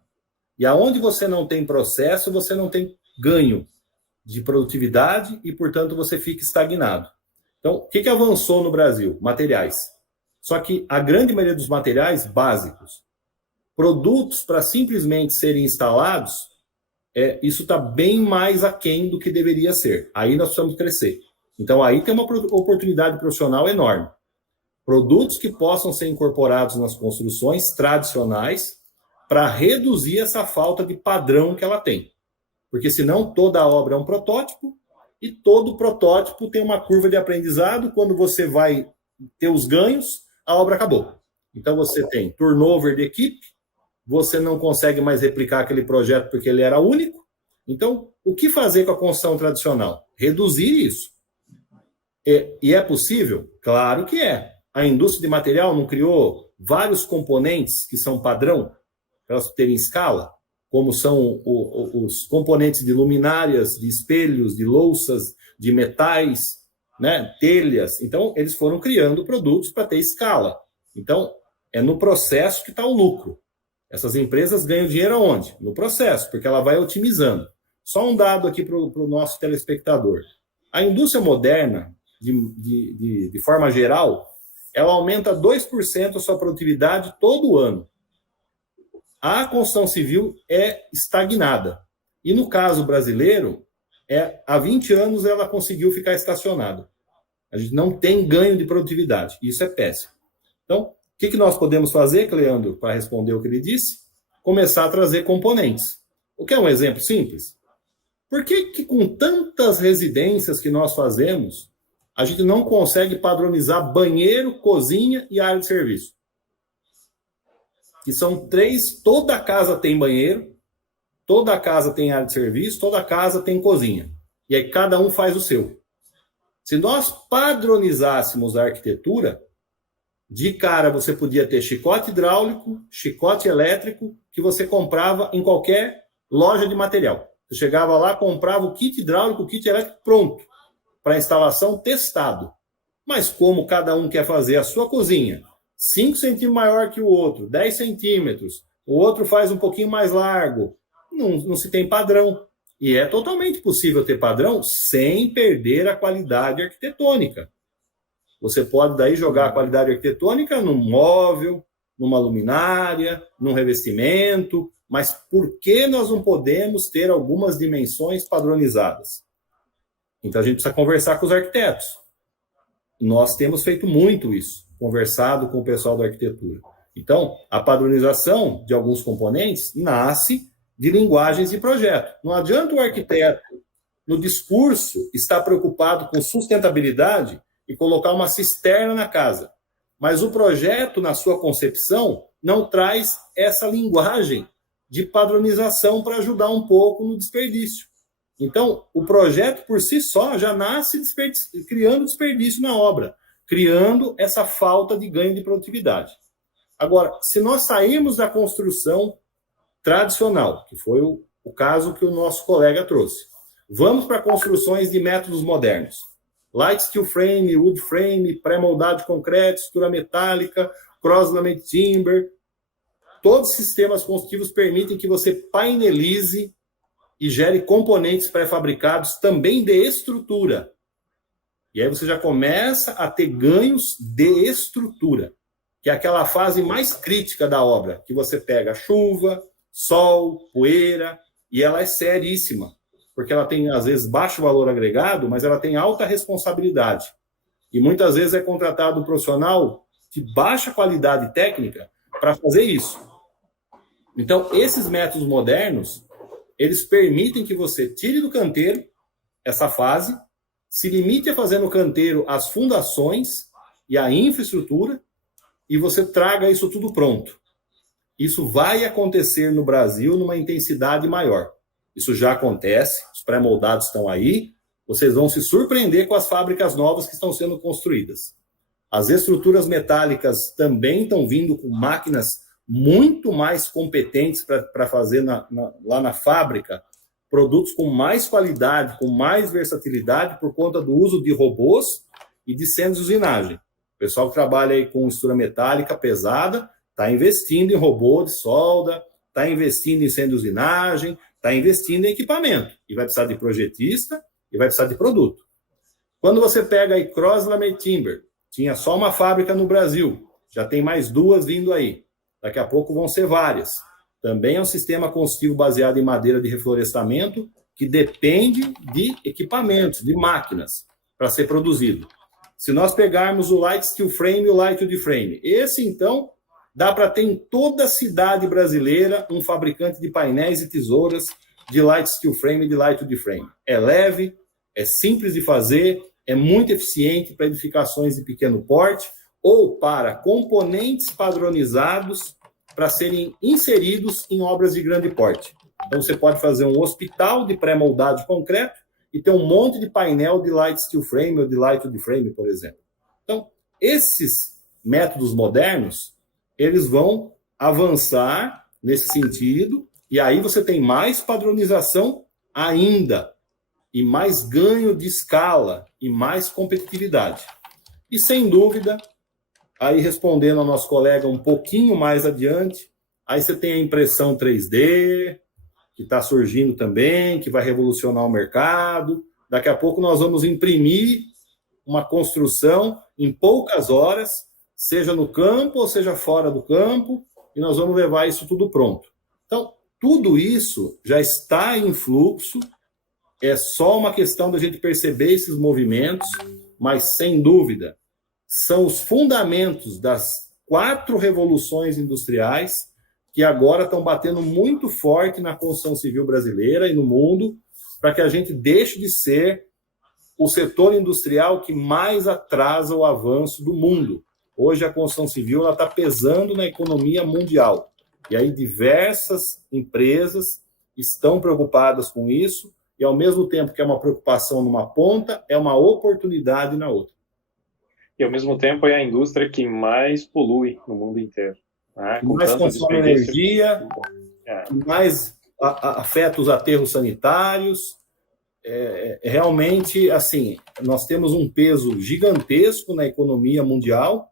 E aonde você não tem processo, você não tem ganho de produtividade e, portanto, você fica estagnado. Então, o que avançou no Brasil? Materiais. Só que a grande maioria dos materiais básicos, produtos para simplesmente serem instalados, isso está bem mais aquém do que deveria ser. Aí nós precisamos crescer. Então, aí tem uma oportunidade profissional enorme. Produtos que possam ser incorporados nas construções tradicionais para reduzir essa falta de padrão que ela tem. Porque senão toda obra é um protótipo e todo protótipo tem uma curva de aprendizado. Quando você vai ter os ganhos, a obra acabou. Então, você tem turnover de equipe, você não consegue mais replicar aquele projeto porque ele era único. Então, o que fazer com a construção tradicional? Reduzir isso. E é possível? Claro que é. A indústria de material não criou vários componentes que são padrão para elas terem escala, como são os componentes de luminárias, de espelhos, de louças, de metais, né, telhas. Então, eles foram criando produtos para ter escala. Então, é no processo que está o lucro. Essas empresas ganham dinheiro aonde? No processo, porque ela vai otimizando. Só um dado aqui para o nosso telespectador. A indústria moderna, de forma geral, ela aumenta 2% a sua produtividade todo ano. A construção civil é estagnada. E no caso brasileiro, há 20 anos ela conseguiu ficar estacionada. A gente não tem ganho de produtividade. Isso é péssimo. Então, o que nós podemos fazer, Cleandro, para responder o que ele disse? Começar a trazer componentes. O que é um exemplo simples? Por que com tantas residências que nós fazemos, a gente não consegue padronizar banheiro, cozinha e área de serviço? Que são 3, toda casa tem banheiro, toda casa tem área de serviço, toda casa tem cozinha. E aí cada um faz o seu. Se nós padronizássemos a arquitetura, de cara você podia ter chicote hidráulico, chicote elétrico, que você comprava em qualquer loja de material. Você chegava lá, comprava o kit hidráulico, o kit elétrico pronto, para instalação testado. Mas como cada um quer fazer a sua cozinha, 5 centímetros maior que o outro, 10 centímetros, o outro faz um pouquinho mais largo, não se tem padrão. E é totalmente possível ter padrão sem perder a qualidade arquitetônica. Você pode daí jogar a qualidade arquitetônica num móvel, numa luminária, num revestimento, mas por que nós não podemos ter algumas dimensões padronizadas? Então a gente precisa conversar com os arquitetos. Nós temos feito muito isso, conversado com o pessoal da arquitetura. Então, a padronização de alguns componentes nasce de linguagens de projeto. Não adianta o arquiteto no discurso, está preocupado com sustentabilidade e colocar uma cisterna na casa. Mas o projeto, na sua concepção, não traz essa linguagem de padronização para ajudar um pouco no desperdício. Então, o projeto por si só já nasce criando desperdício na obra, criando essa falta de ganho de produtividade. Agora, se nós sairmos da construção tradicional, que foi o caso que o nosso colega trouxe, vamos para construções de métodos modernos. Light steel frame, wood frame, pré-moldado de concreto, estrutura metálica, cross-laminate timber. Todos os sistemas construtivos permitem que você painelize e gere componentes pré-fabricados também de estrutura. E aí você já começa a ter ganhos de estrutura, que é aquela fase mais crítica da obra, que você pega chuva, sol, poeira, e ela é seríssima, porque ela tem, às vezes, baixo valor agregado, mas ela tem alta responsabilidade. E muitas vezes é contratado um profissional de baixa qualidade técnica para fazer isso. Então, esses métodos modernos, eles permitem que você tire do canteiro essa fase, se limite a fazer no canteiro as fundações e a infraestrutura, e você traga isso tudo pronto. Isso vai acontecer no Brasil numa intensidade maior. Isso já acontece, os pré-moldados estão aí, vocês vão se surpreender com as fábricas novas que estão sendo construídas. As estruturas metálicas também estão vindo com máquinas muito mais competentes para fazer lá na fábrica produtos com mais qualidade, com mais versatilidade por conta do uso de robôs e de centros de usinagem. O pessoal que trabalha aí com estrutura metálica pesada está investindo em robô de solda, está investindo em centro de usinagem, está investindo em equipamento. E vai precisar de projetista e vai precisar de produto. Quando você pega aí cross-laminate timber, tinha só uma fábrica no Brasil, já tem mais 2 vindo aí. Daqui a pouco vão ser várias. Também é um sistema construtivo baseado em madeira de reflorestamento que depende de equipamentos, de máquinas, para ser produzido. Se nós pegarmos o light steel frame e o light wood frame, esse, então, dá para ter em toda a cidade brasileira um fabricante de painéis e tesouras de light steel frame e de light wood frame. É leve, é simples de fazer, é muito eficiente para edificações de pequeno porte ou para componentes padronizados para serem inseridos em obras de grande porte. Então, você pode fazer um hospital de pré-moldado de concreto e ter um monte de painel de light steel frame ou de light wood frame, por exemplo. Então, esses métodos modernos, eles vão avançar nesse sentido, e aí você tem mais padronização ainda, e mais ganho de escala, e mais competitividade. E, sem dúvida, aí respondendo ao nosso colega um pouquinho mais adiante, aí você tem a impressão 3D, que está surgindo também, que vai revolucionar o mercado. Daqui a pouco nós vamos imprimir uma construção em poucas horas, seja no campo ou seja fora do campo, e nós vamos levar isso tudo pronto. Então, tudo isso já está em fluxo, é só uma questão da gente perceber esses movimentos, mas, sem dúvida, são os fundamentos das 4 revoluções industriais que agora estão batendo muito forte na construção civil brasileira e no mundo, para que a gente deixe de ser o setor industrial que mais atrasa o avanço do mundo. Hoje a construção civil está pesando na economia mundial. E aí diversas empresas estão preocupadas com isso, e ao mesmo tempo que é uma preocupação numa ponta, é uma oportunidade na outra. E ao mesmo tempo é a indústria que mais polui no mundo inteiro. Né? Mais consome energia, mais afeta os aterros sanitários. Realmente, assim, nós temos um peso gigantesco na economia mundial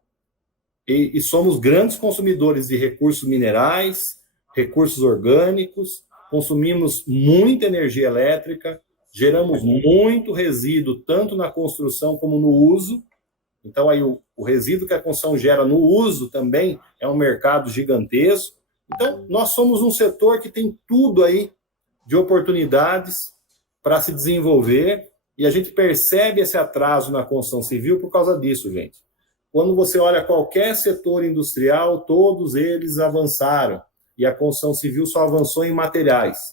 e somos grandes consumidores de recursos minerais, recursos orgânicos, consumimos muita energia elétrica, geramos muito resíduo, tanto na construção como no uso. Então, aí o resíduo que a construção gera no uso também é um mercado gigantesco. Então, nós somos um setor que tem tudo aí de oportunidades para se desenvolver, e a gente percebe esse atraso na construção civil por causa disso, gente. Quando você olha qualquer setor industrial, todos eles avançaram, e a construção civil só avançou em materiais.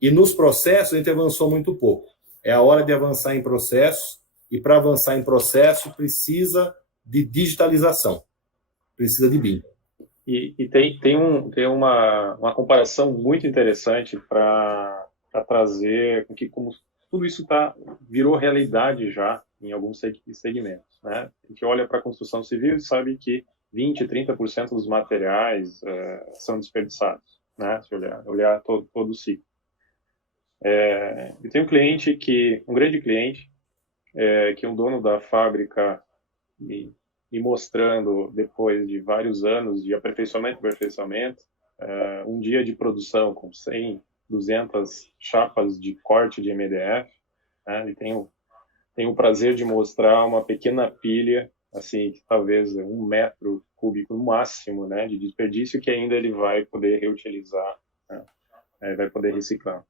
E nos processos a gente avançou muito pouco. é a hora de avançar em processos, e para avançar em processo precisa de digitalização, precisa de BIM. E tem uma comparação muito interessante para trazer que como tudo isso virou realidade já em alguns segmentos, né? A gente olha para a construção civil e sabe que 20, 30% dos materiais são desperdiçados, né? Se olhar todo o ciclo. Eu tenho um grande cliente, que é um dono da fábrica e mostrando, depois de vários anos de aperfeiçoamento, um dia de produção com 100, 200 chapas de corte de MDF, né? E tem o prazer de mostrar uma pequena pilha, assim, que talvez 1 metro cúbico no máximo, né, de desperdício, que ainda ele vai poder reutilizar, né? Vai poder reciclar.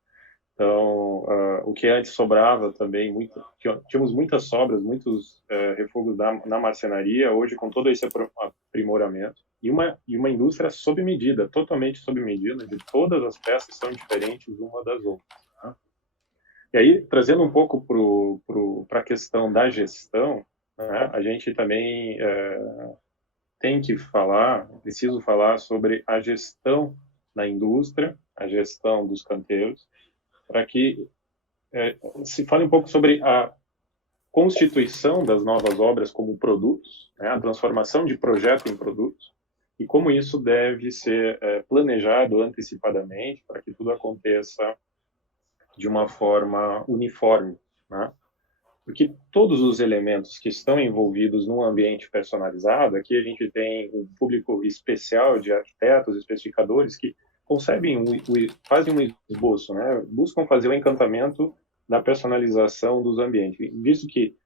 Então, o que antes sobrava também, tínhamos muitas sobras, muitos refugos na marcenaria, hoje com todo esse aprimoramento, e uma indústria sob medida, totalmente sob medida, de todas as peças são diferentes uma das outras, né? E aí, trazendo um pouco para a questão da gestão, né, a gente também preciso falar sobre a gestão na indústria, a gestão dos canteiros, para que se fale um pouco sobre a constituição das novas obras como produtos, né, a transformação de projeto em produtos, e como isso deve ser planejado antecipadamente para que tudo aconteça de uma forma uniforme, né? Porque todos os elementos que estão envolvidos num ambiente personalizado, aqui a gente tem um público especial de arquitetos, especificadores que fazem um esboço, né? Buscam fazer o encantamento da personalização dos ambientes. Visto que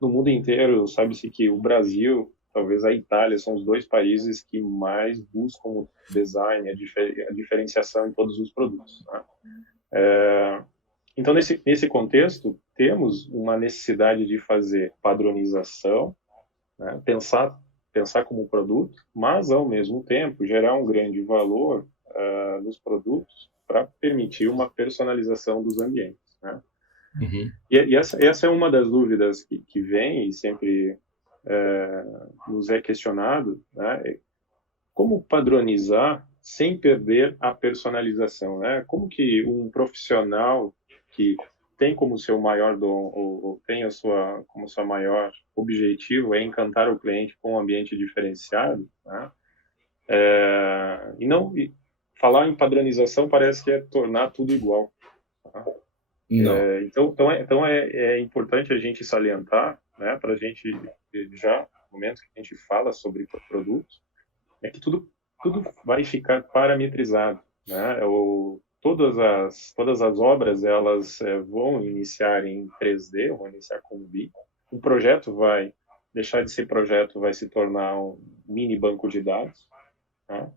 no mundo inteiro sabe-se que o Brasil, talvez a Itália, são os 2 países que mais buscam o design, a diferenciação em todos os produtos, né? Então, nesse contexto, temos uma necessidade de fazer padronização, né? Pensar como produto, mas, ao mesmo tempo, gerar um grande valor nos produtos para permitir uma personalização dos ambientes, né? Uhum. E essa é uma das dúvidas que vem e sempre nos é questionado, né? Como padronizar sem perder a personalização, né? Como que um profissional que tem como seu maior dom ou tem como seu maior objetivo é encantar o cliente com um ambiente diferenciado, né? E falar em padronização parece que é tornar tudo igual, tá? Não. Então é importante a gente salientar, né, para a gente já no momento que a gente fala sobre produtos, é que tudo vai ficar parametrizado, né? Todas as obras elas vão iniciar em 3D, vão iniciar com BIM. O projeto vai deixar de ser projeto, vai se tornar um mini banco de dados, né?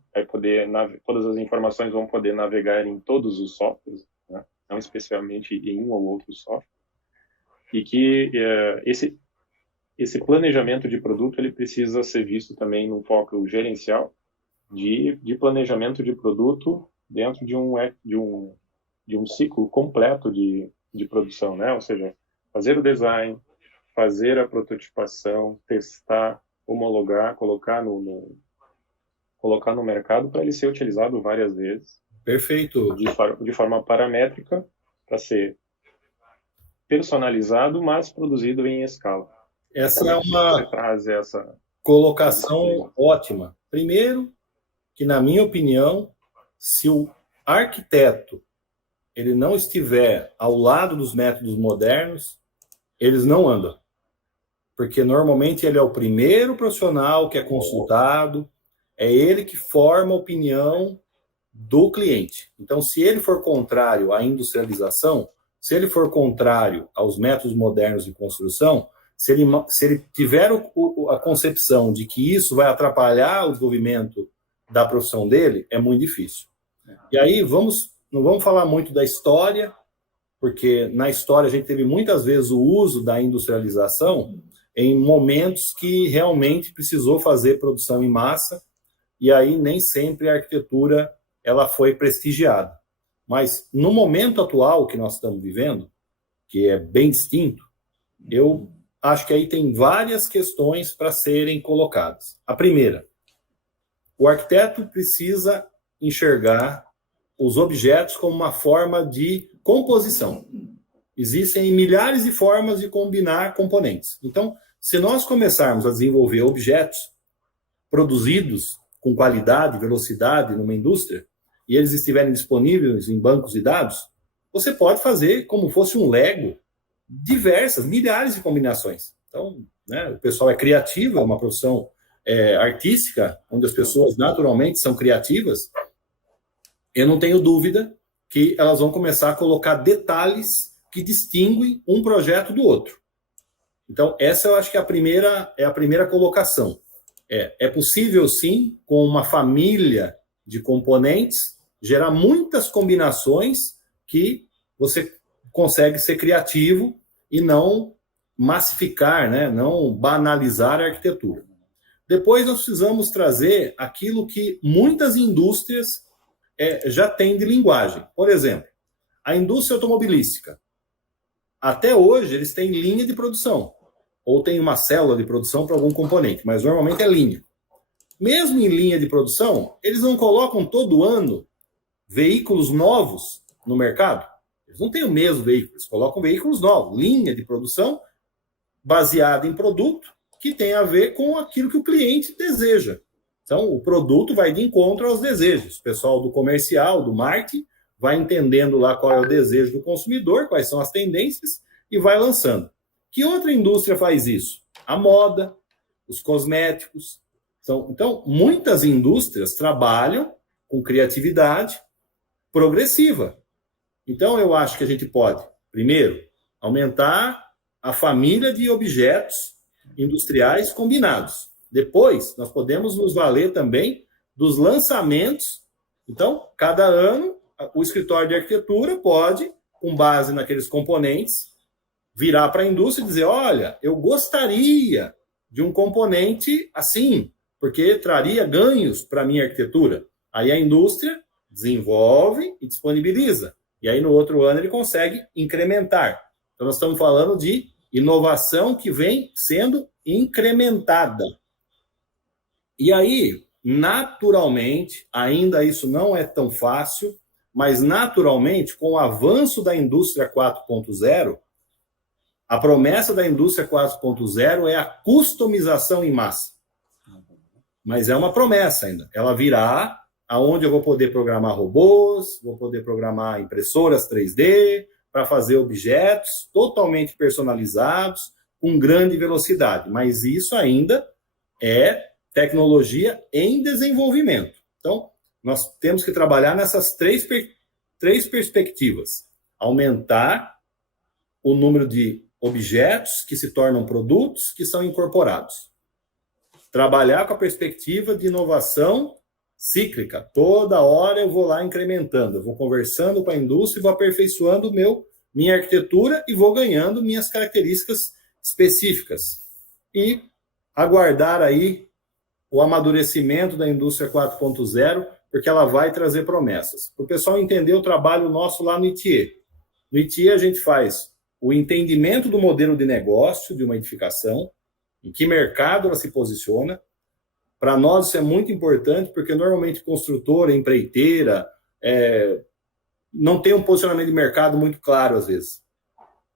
Todas as informações vão poder navegar em todos os softwares, né? Não especialmente em um ou outro software. E que esse planejamento de produto ele precisa ser visto também no foco gerencial de planejamento de produto dentro de um ciclo completo de produção, né? Ou seja, fazer o design, fazer a prototipação, testar, homologar, colocar no mercado para ele ser utilizado várias vezes. Perfeito. De forma paramétrica, para ser personalizado, mas produzido em escala. Essa é uma essa colocação ótima. Primeiro, que na minha opinião, se o arquiteto ele não estiver ao lado dos métodos modernos, eles não andam. Porque normalmente ele é o primeiro profissional que é consultado, é ele que forma a opinião do cliente. Então, se ele for contrário à industrialização, se ele for contrário aos métodos modernos de construção, se ele tiver a concepção de que isso vai atrapalhar o desenvolvimento da profissão dele, é muito difícil. E aí, não vamos falar muito da história, porque na história a gente teve muitas vezes o uso da industrialização em momentos que realmente precisou fazer produção em massa, e aí nem sempre a arquitetura ela foi prestigiada. Mas no momento atual que nós estamos vivendo, que é bem distinto, eu acho que aí tem várias questões para serem colocadas. A primeira, o arquiteto precisa enxergar os objetos como uma forma de composição. Existem milhares de formas de combinar componentes. Então, se nós começarmos a desenvolver objetos produzidos com qualidade, velocidade numa indústria, e eles estiverem disponíveis em bancos de dados, você pode fazer como fosse um Lego, diversas, milhares de combinações. Então, né, o pessoal é criativo, é uma profissão artística, onde as pessoas naturalmente são criativas. Eu não tenho dúvida que elas vão começar a colocar detalhes que distinguem um projeto do outro. Então, essa eu acho que é a primeira colocação. É possível, sim, com uma família de componentes, gerar muitas combinações que você consegue ser criativo e não massificar, né? Não banalizar a arquitetura. Depois nós precisamos trazer aquilo que muitas indústrias já têm de linguagem. Por exemplo, a indústria automobilística. Até hoje eles têm linha de produção, ou tem uma célula de produção para algum componente, mas normalmente é linha. Mesmo em linha de produção, eles não colocam todo ano veículos novos no mercado. Eles não têm o mesmo veículo, eles colocam veículos novos, linha de produção baseada em produto que tem a ver com aquilo que o cliente deseja. Então, o produto vai de encontro aos desejos. O pessoal do comercial, do marketing, vai entendendo lá qual é o desejo do consumidor, quais são as tendências, e vai lançando. Que outra indústria faz isso? A moda, os cosméticos. Então, muitas indústrias trabalham com criatividade progressiva. Então, eu acho que a gente pode, primeiro, aumentar a família de objetos industriais combinados. Depois, nós podemos nos valer também dos lançamentos. Então, cada ano, o escritório de arquitetura pode, com base naqueles componentes, virar para a indústria e dizer, olha, eu gostaria de um componente assim, porque traria ganhos para a minha arquitetura. Aí a indústria desenvolve e disponibiliza. E aí, no outro ano, ele consegue incrementar. Então, nós estamos falando de inovação que vem sendo incrementada. E aí, naturalmente, ainda isso não é tão fácil, mas naturalmente, com o avanço da indústria 4.0, a promessa da indústria 4.0 é a customização em massa. Mas é uma promessa ainda. Ela virá aonde eu vou poder programar robôs, vou poder programar impressoras 3D, para fazer objetos totalmente personalizados, com grande velocidade. Mas isso ainda é tecnologia em desenvolvimento. Então, nós temos que trabalhar nessas três perspectivas. Aumentar o número de objetos que se tornam produtos que são incorporados. Trabalhar com a perspectiva de inovação cíclica. Toda hora eu vou lá incrementando, eu vou conversando com a indústria e vou aperfeiçoando minha arquitetura e vou ganhando minhas características específicas. E aguardar aí o amadurecimento da indústria 4.0, porque ela vai trazer promessas. Para o pessoal entender o trabalho nosso lá no ITIE. No ITIE a gente faz o entendimento do modelo de negócio de uma edificação, em que mercado ela se posiciona. Para nós isso é muito importante, porque normalmente construtora, empreiteira, não tem um posicionamento de mercado muito claro às vezes.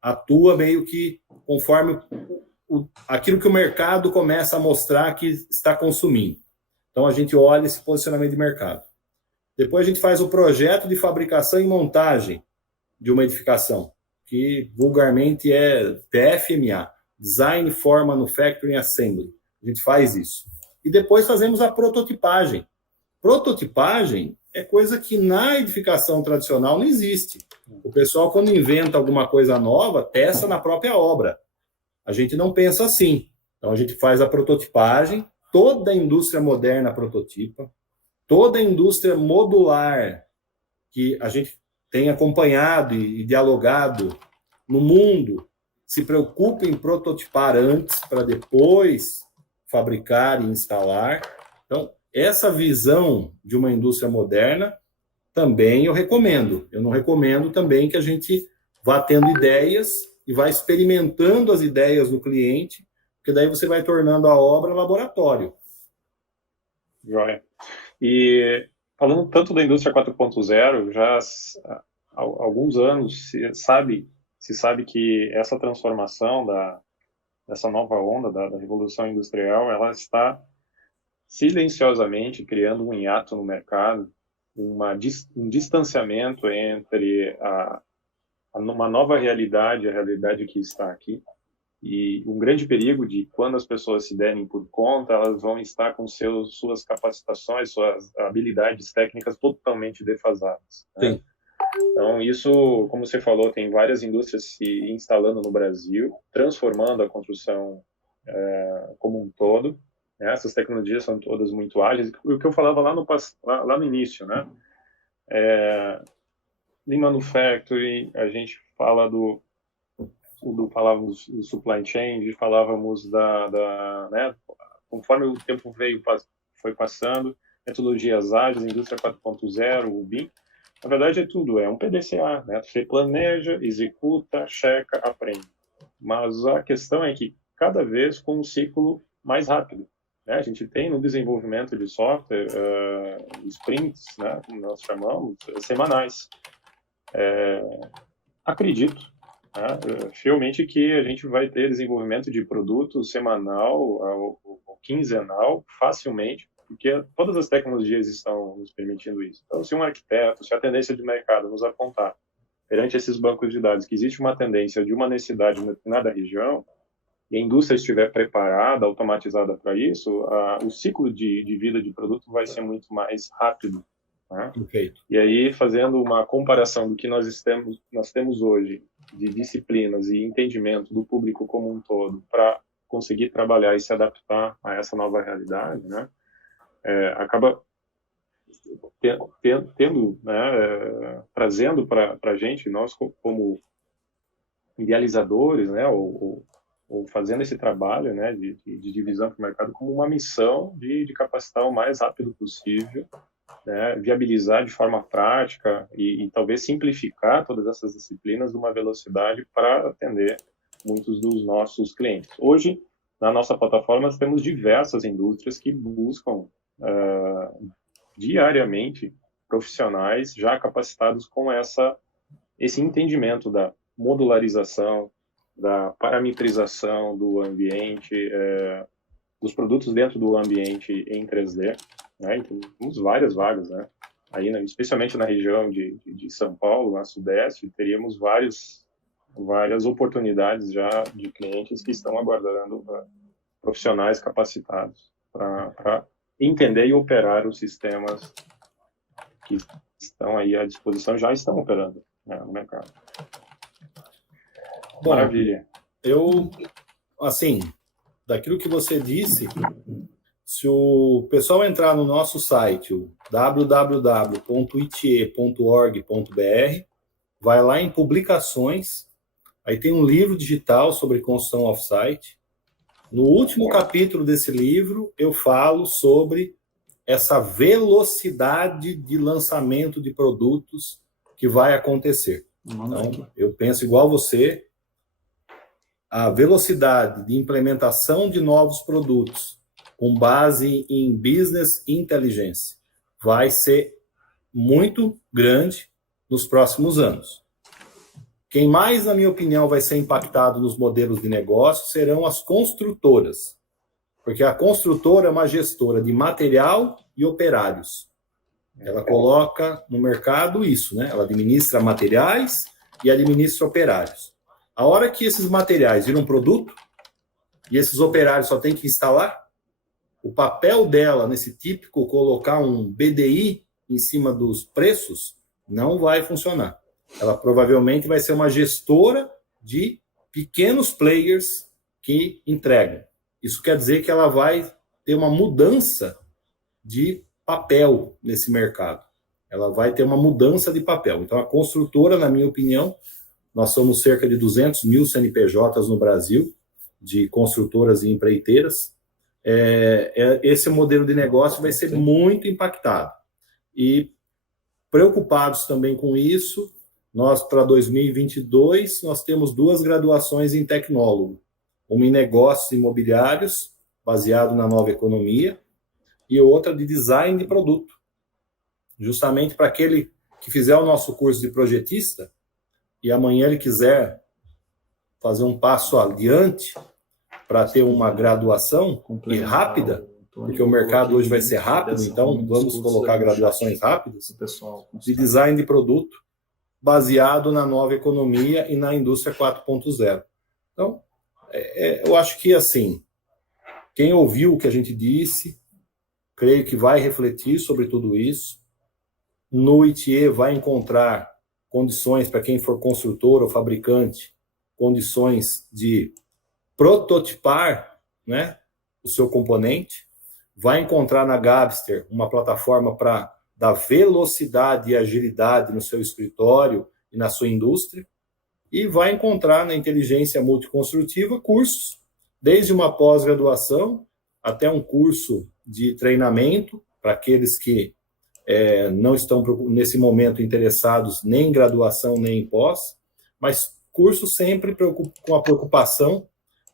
Atua meio que conforme aquilo que o mercado começa a mostrar que está consumindo. Então a gente olha esse posicionamento de mercado. Depois a gente faz o projeto de fabricação e montagem de uma edificação, que vulgarmente é DFMA, Design for Manufacturing Assembly. A gente faz isso. E depois fazemos a prototipagem. Prototipagem é coisa que na edificação tradicional não existe. O pessoal, quando inventa alguma coisa nova, testa na própria obra. A gente não pensa assim. Então, a gente faz a prototipagem, toda a indústria moderna prototipa, toda a indústria modular que a gente tem acompanhado e dialogado no mundo, se preocupa em prototipar antes, para depois fabricar e instalar. Então, essa visão de uma indústria moderna também eu recomendo. Eu não recomendo também que a gente vá tendo ideias e vá experimentando as ideias no cliente, porque daí você vai tornando a obra laboratório. Joia. E falando tanto da indústria 4.0, já há alguns anos se sabe que essa transformação dessa nova onda da revolução industrial, ela está silenciosamente criando um hiato no mercado, um distanciamento entre uma nova realidade, a realidade que está aqui, e um grande perigo de quando as pessoas se derem por conta, elas vão estar com suas capacitações, suas habilidades técnicas totalmente defasadas. Né? Então, isso, como você falou, tem várias indústrias se instalando no Brasil, transformando a construção como um todo. Né? Essas tecnologias são todas muito ágeis. O que eu falava lá no início, né? Em manufacturing, a gente fala falávamos do supply chain, falávamos né? Conforme o tempo foi passando, metodologias ágeis, indústria 4.0, o BIM. Na verdade, é tudo, é um PDCA, né? Você planeja, executa, checa, aprende. Mas a questão é que cada vez com um ciclo mais rápido. Né? A gente tem no desenvolvimento de software sprints, né? Como nós chamamos, semanais. Acredito, né? Fielmente que a gente vai ter desenvolvimento de produto semanal ou quinzenal facilmente, porque todas as tecnologias estão nos permitindo isso. Então, se um arquiteto, se a tendência de mercado nos apontar perante esses bancos de dados que existe uma tendência de uma necessidade em determinada região, e a indústria estiver preparada, automatizada para isso, o ciclo de vida de produto vai ser muito mais rápido. Né? Perfeito. E aí, fazendo uma comparação do que nós temos hoje, de disciplinas e entendimento do público como um todo, para conseguir trabalhar e se adaptar a essa nova realidade, né? Acaba tendo, né, trazendo para a gente, nós como idealizadores, né, ou fazendo esse trabalho, né, de divisão para o mercado, como uma missão de capacitar o mais rápido possível, né, viabilizar de forma prática e talvez simplificar todas essas disciplinas numa velocidade para atender muitos dos nossos clientes. Hoje, na nossa plataforma, nós temos diversas indústrias que buscam diariamente profissionais já capacitados com esse entendimento da modularização, da parametrização do ambiente, dos produtos dentro do ambiente em 3D. Né? Então, temos várias vagas, né? Aí, especialmente na região de São Paulo, na Sudeste, teríamos várias oportunidades já de clientes que estão aguardando profissionais capacitados para entender e operar os sistemas que estão aí à disposição, já estão operando, né, no mercado. Bom, maravilha. Assim, daquilo que você disse, se o pessoal entrar no nosso site, o www.itie.org.br, vai lá em publicações, aí tem um livro digital sobre construção off-site. No último capítulo desse livro, eu falo sobre essa velocidade de lançamento de produtos que vai acontecer. Então, eu penso igual você, a velocidade de implementação de novos produtos com base em business intelligence vai ser muito grande nos próximos anos. Quem mais, na minha opinião, vai ser impactado nos modelos de negócio serão as construtoras, porque a construtora é uma gestora de material e operários. Ela coloca no mercado isso, né? Ela administra materiais e administra operários. A hora que esses materiais viram produto e esses operários só têm que instalar, o papel dela nesse típico colocar um BDI em cima dos preços não vai funcionar. Ela provavelmente vai ser uma gestora de pequenos players que entregam. Isso quer dizer que ela vai ter uma mudança de papel nesse mercado. Ela vai ter uma mudança de papel. Então, a construtora, na minha opinião, nós somos cerca de 200 mil CNPJs no Brasil, de construtoras e empreiteiras. Esse modelo de negócio vai ser muito impactado. E preocupados também com isso, nós, para 2022, nós temos 2 graduações em tecnólogo. Uma em negócios imobiliários, baseado na nova economia, e outra de design de produto. Justamente para aquele que fizer o nosso curso de projetista e amanhã ele quiser fazer um passo adiante para ter uma graduação e rápida, porque o mercado hoje vai ser rápido, então vamos colocar graduações rápidas de design de produto baseado na nova economia e na indústria 4.0. Então, eu acho que, assim, quem ouviu o que a gente disse, creio que vai refletir sobre tudo isso. No ITIE vai encontrar condições para quem for construtor ou fabricante, condições de prototipar, né, o seu componente. Vai encontrar na Gabster uma plataforma para dar velocidade e agilidade no seu escritório e na sua indústria. E vai encontrar na inteligência multiconstrutiva cursos, desde uma pós-graduação até um curso de treinamento para aqueles que não estão, nesse momento, interessados nem em graduação nem em pós, mas curso sempre com a preocupação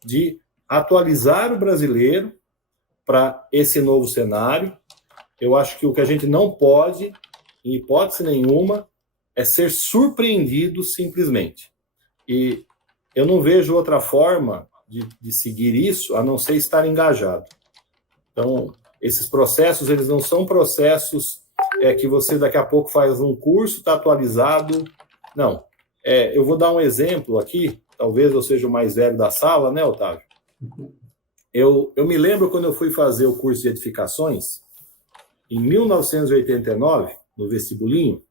de atualizar o brasileiro para esse novo cenário. Eu acho que o que a gente não pode, em hipótese nenhuma, é ser surpreendido simplesmente. E eu não vejo outra forma de seguir isso a não ser estar engajado. Então, esses processos, eles não são processos que você daqui a pouco faz um curso, está atualizado. Não. Eu vou dar um exemplo aqui, talvez eu seja o mais velho da sala, né, Otávio? Eu me lembro quando eu fui fazer o curso de edificações, em 1989, no vestibulinho,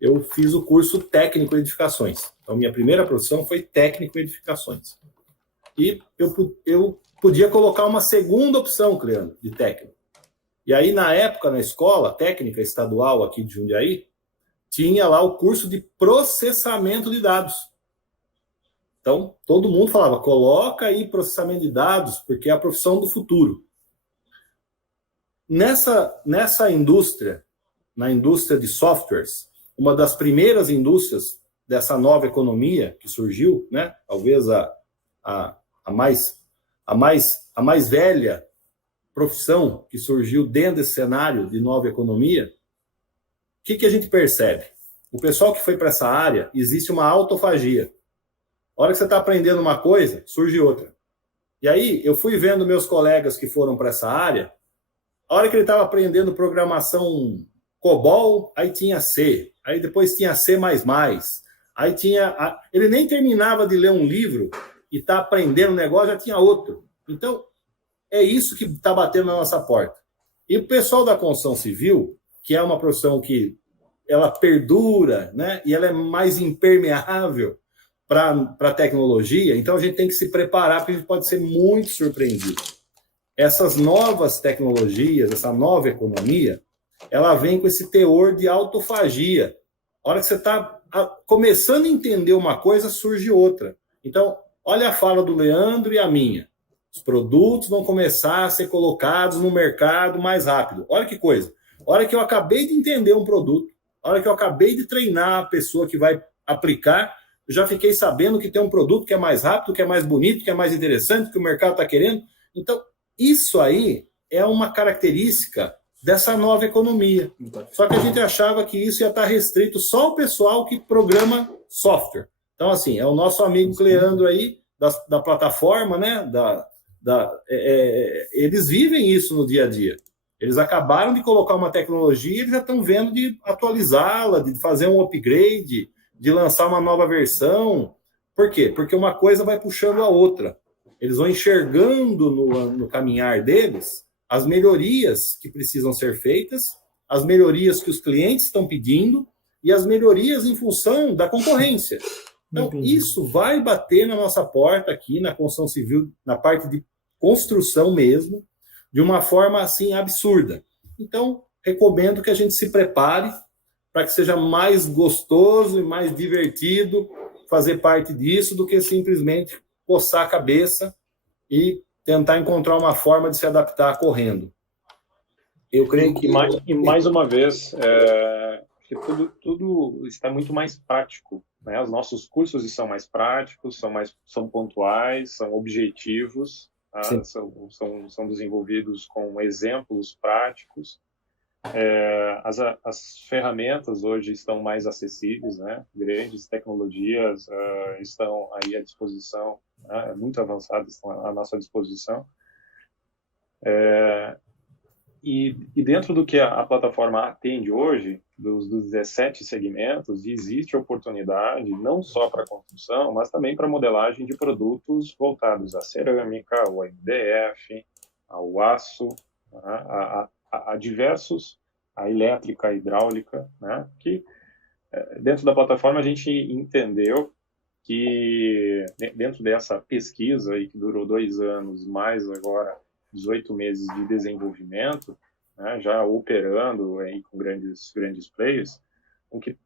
eu fiz o curso técnico em edificações. Então, minha primeira profissão foi técnico em edificações. E eu podia colocar uma segunda opção, Cleandro, de técnico. E aí, na época, na escola técnica estadual aqui de Jundiaí, tinha lá o curso de processamento de dados. Então, todo mundo falava, coloca aí processamento de dados, porque é a profissão do futuro. Nessa indústria, na indústria de softwares, uma das primeiras indústrias dessa nova economia que surgiu, né? Talvez a mais velha profissão que surgiu dentro desse cenário de nova economia, o que a gente percebe? O pessoal que foi para essa área, existe uma autofagia. A hora que você está aprendendo uma coisa, surge outra. E aí, eu fui vendo meus colegas que foram para essa área, a hora que ele estava aprendendo programação COBOL, aí tinha C, aí depois tinha C++, aí tinha... Ele nem terminava de ler um livro e está aprendendo um negócio, já tinha outro. Então, é isso que está batendo na nossa porta. E o pessoal da construção civil, que é uma profissão que ela perdura, né, e ela é mais impermeável para a tecnologia, então a gente tem que se preparar, porque a gente pode ser muito surpreendido. Essas novas tecnologias, essa nova economia, ela vem com esse teor de autofagia. A hora que você está começando a entender uma coisa, surge outra. Então, olha a fala do Leandro e a minha. Os produtos vão começar a ser colocados no mercado mais rápido. Olha que coisa. A hora que eu acabei de entender um produto, a hora que eu acabei de treinar a pessoa que vai aplicar, eu já fiquei sabendo que tem um produto que é mais rápido, que é mais bonito, que é mais interessante, que o mercado está querendo. Então, isso aí é uma característica dessa nova economia. Só que a gente achava que isso ia estar restrito só ao pessoal que programa software. Então, assim, é o nosso amigo Cleandro aí, da plataforma, né? Eles vivem isso no dia a dia. Eles acabaram de colocar uma tecnologia e eles já estão vendo de atualizá-la, de fazer um upgrade, de lançar uma nova versão. Por quê? Porque uma coisa vai puxando a outra. Eles vão enxergando no caminhar deles as melhorias que precisam ser feitas, as melhorias que os clientes estão pedindo e as melhorias em função da concorrência. Então, isso vai bater na nossa porta aqui na construção civil, na parte de construção mesmo, de uma forma assim absurda. Então, recomendo que a gente se prepare para que seja mais gostoso e mais divertido fazer parte disso do que simplesmente coçar a cabeça e tentar encontrar uma forma de se adaptar correndo. Eu creio que... E mais uma vez, porque tudo está muito mais prático, né? Os nossos cursos são mais práticos, são pontuais, são objetivos, tá? São desenvolvidos com exemplos práticos. As ferramentas hoje estão mais acessíveis, né? Grandes tecnologias estão aí à disposição, né? Muito avançadas estão à nossa disposição. E dentro do que a plataforma atende hoje, dos 17 segmentos, existe oportunidade não só para construção, mas também para modelagem de produtos voltados à cerâmica, ao MDF, ao aço, a diversos, a elétrica, a hidráulica, né? Que dentro da plataforma a gente entendeu que dentro dessa pesquisa aí, que durou 2 anos, mais agora 18 meses de desenvolvimento, né, já operando aí com grandes players, com que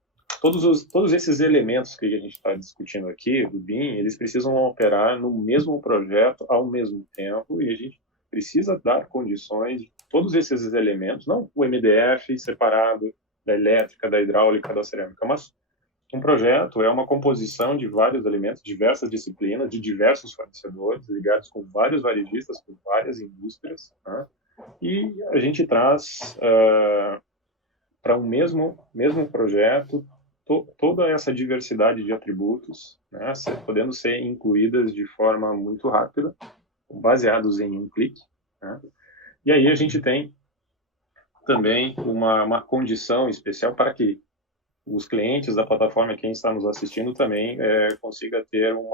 todos esses elementos que a gente está discutindo aqui, do BIM, eles precisam operar no mesmo projeto ao mesmo tempo, e a gente precisa dar condições de todos esses elementos, não o MDF separado da elétrica, da hidráulica, da cerâmica, mas um projeto é uma composição de vários elementos, diversas disciplinas, de diversos fornecedores, ligados com vários varejistas, com várias indústrias, né? E a gente traz para um mesmo projeto toda essa diversidade de atributos, né, podendo ser incluídas de forma muito rápida, baseados em um clique, né? E aí a gente tem também uma condição especial para que os clientes da plataforma, quem está nos assistindo também, consiga ter um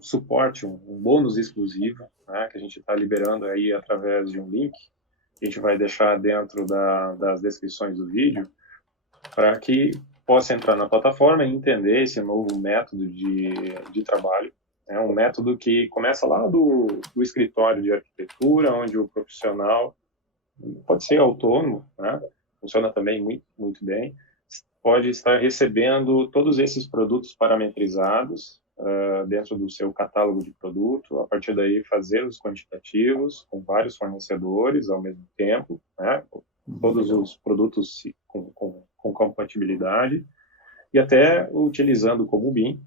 suporte, um bônus exclusivo, né, que a gente está liberando aí através de um link que a gente vai deixar dentro das descrições do vídeo, para que possa entrar na plataforma e entender esse novo método de trabalho. É um método que começa lá do escritório de arquitetura, onde o profissional pode ser autônomo, né? Funciona também muito, muito bem. Pode estar recebendo todos esses produtos parametrizados dentro do seu catálogo de produto, a partir daí fazer os quantitativos com vários fornecedores ao mesmo tempo, né? Todos os produtos com compatibilidade, e até utilizando como BIM,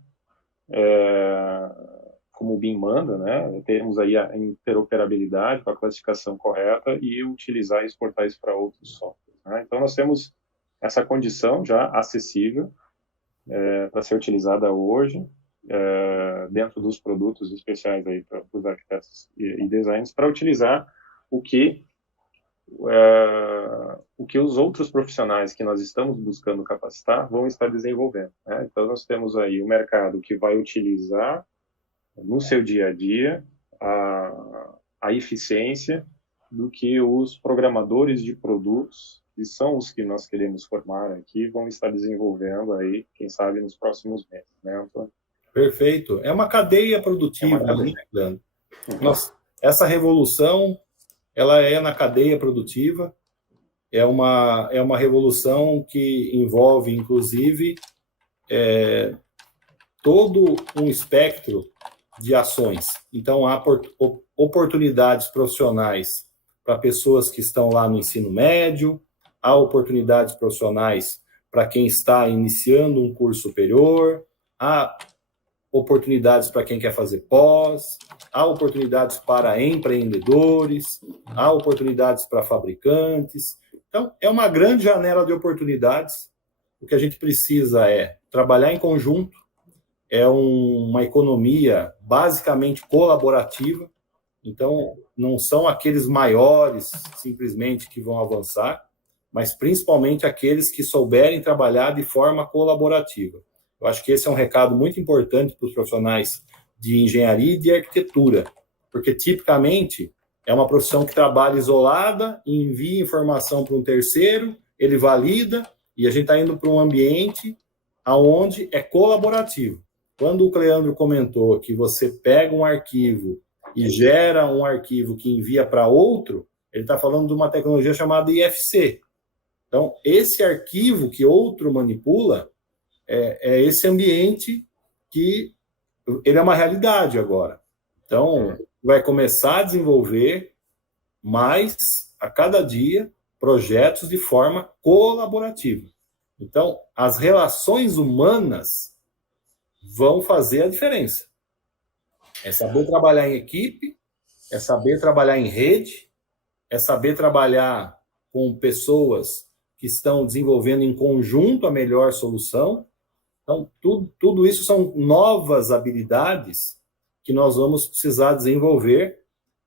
como o BIM manda, né? Temos aí a interoperabilidade com a classificação correta e utilizar e exportar isso para outros softwares, né? Então, nós temos essa condição já acessível para ser utilizada hoje dentro dos produtos especiais aí para os arquitetos e designers, para utilizar o que os outros profissionais que nós estamos buscando capacitar vão estar desenvolvendo, né? Então, nós temos aí o mercado que vai utilizar no seu dia a dia a eficiência do que os programadores de produtos, que são os que nós queremos formar aqui, vão estar desenvolvendo aí, quem sabe, nos próximos meses, né, Antônio? Perfeito. É uma cadeia produtiva, né, Leandro? Nossa, essa revolução, ela é na cadeia produtiva, é uma revolução que envolve, inclusive, todo um espectro de ações. Então, há oportunidades profissionais para pessoas que estão lá no ensino médio, há oportunidades profissionais para quem está iniciando um curso superior, há oportunidades para quem quer fazer pós, há oportunidades para empreendedores, há oportunidades para fabricantes. Então, é uma grande janela de oportunidades. O que a gente precisa é trabalhar em conjunto, é uma economia basicamente colaborativa, então não são aqueles maiores simplesmente que vão avançar, mas principalmente aqueles que souberem trabalhar de forma colaborativa. Eu acho que esse é um recado muito importante para os profissionais de engenharia e de arquitetura, porque tipicamente é uma profissão que trabalha isolada, envia informação para um terceiro, ele valida, e a gente está indo para um ambiente onde é colaborativo. Quando o Cleandro comentou que você pega um arquivo e gera um arquivo que envia para outro, ele está falando de uma tecnologia chamada IFC. Então, esse arquivo que outro manipula é esse ambiente que ele é uma realidade agora. Então, vai começar a desenvolver mais a cada dia projetos de forma colaborativa. Então, as relações humanas vão fazer a diferença. É saber trabalhar em equipe, é saber trabalhar em rede, é saber trabalhar com pessoas que estão desenvolvendo em conjunto a melhor solução. Então, tudo isso são novas habilidades que nós vamos precisar desenvolver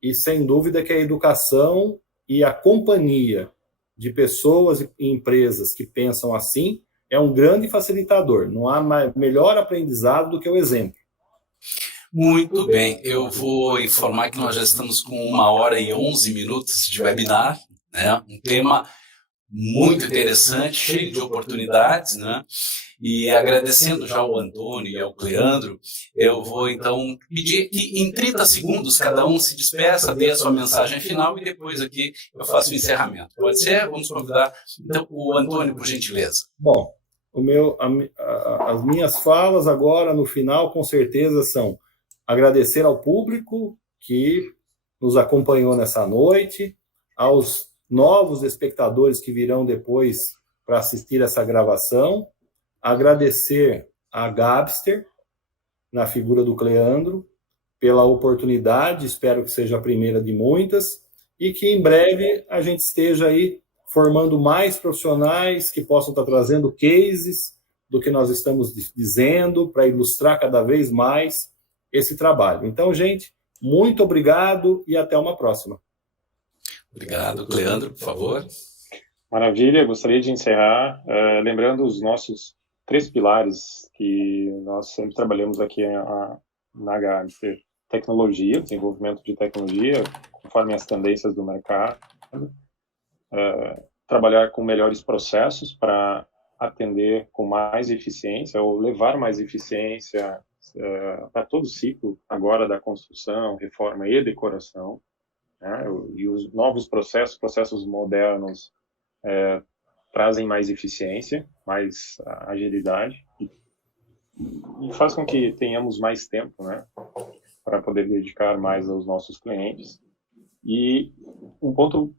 e, sem dúvida, que a educação e a companhia de pessoas e empresas que pensam assim é um grande facilitador. Não há melhor aprendizado do que o exemplo. Muito bem, eu vou informar que nós já estamos com 1h11 de webinar, né? Um tema muito interessante, cheio de oportunidades, né? E agradecendo já ao Antônio e ao Cleandro, eu vou então pedir que em 30 segundos cada um se despeça, dê a sua mensagem final e depois aqui eu faço o encerramento. Pode ser? Vamos convidar então o Antônio, por gentileza. Bom, as minhas falas agora no final com certeza são agradecer ao público que nos acompanhou nessa noite, aos novos espectadores que virão depois para assistir essa gravação, agradecer a Gabster, na figura do Cleandro, pela oportunidade, espero que seja a primeira de muitas, e que em breve a gente esteja aí formando mais profissionais que possam estar trazendo cases do que nós estamos dizendo para ilustrar cada vez mais esse trabalho. Então, gente, muito obrigado e até uma próxima. Obrigado. Cleandro, por favor. Maravilha, gostaria de encerrar lembrando os nossos 3 pilares que nós sempre trabalhamos aqui na Gabster: tecnologia, desenvolvimento de tecnologia, conforme as tendências do mercado, trabalhar com melhores processos para atender com mais eficiência ou levar mais eficiência para todo o ciclo agora da construção, reforma e decoração, né? E os novos processos modernos trazem mais eficiência, mais agilidade e faz com que tenhamos mais tempo, né, para poder dedicar mais aos nossos clientes. E um ponto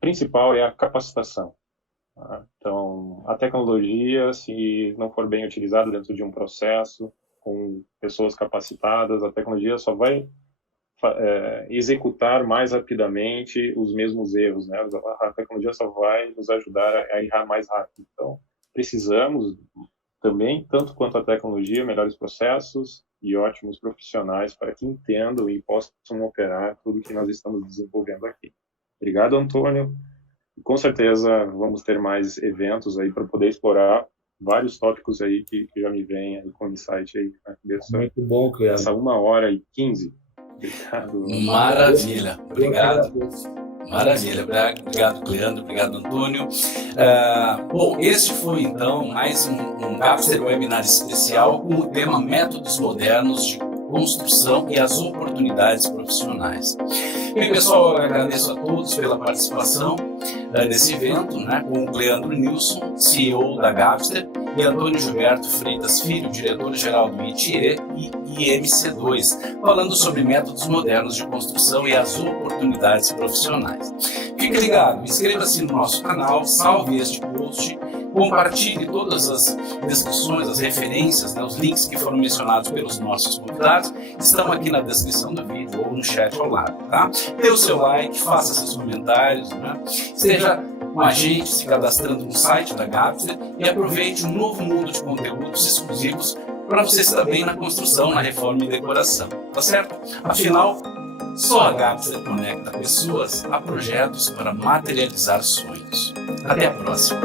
principal é a capacitação. Tá? Então, a tecnologia, se não for bem utilizada dentro de um processo, com pessoas capacitadas, a tecnologia só vai executar mais rapidamente os mesmos erros, né? A tecnologia só vai nos ajudar a errar mais rápido. Então, precisamos também, tanto quanto a tecnologia, melhores processos e ótimos profissionais para que entendam e possam operar tudo que nós estamos desenvolvendo aqui. Obrigado, Antônio. Com certeza vamos ter mais eventos aí para poder explorar vários tópicos aí que já me vêm aí com o insight aí na cabeça. Muito bom, Cleandro. Essa 1h15. Obrigado. Maravilha. Obrigado. Maravilha. Obrigado, Cleandro. Obrigado, Antônio. Bom, este foi, então, mais um Gabster Webinar especial com o tema Métodos Modernos de Construção e as Oportunidades Profissionais. Bem, pessoal, eu agradeço a todos pela participação nesse evento, né, com o Cleandro Nilson, CEO da Gabster, e Antônio Gilberto Freitas Filho, diretor-geral do ITIE e IMC2, falando sobre métodos modernos de construção e as oportunidades profissionais. Fique ligado, inscreva-se no nosso canal, salve este post, compartilhe todas as descrições, as referências, né, os links que foram mencionados pelos nossos convidados, estão aqui na descrição do vídeo ou no chat ao lado, tá? Dê o seu like, faça seus comentários, né? Esteja com a gente, se cadastrando no site da Gabster e aproveite um novo mundo de conteúdos exclusivos para você estar bem na construção, na reforma e decoração, tá certo? Afinal, só a Gabster conecta pessoas a projetos para materializar sonhos. Até a próxima!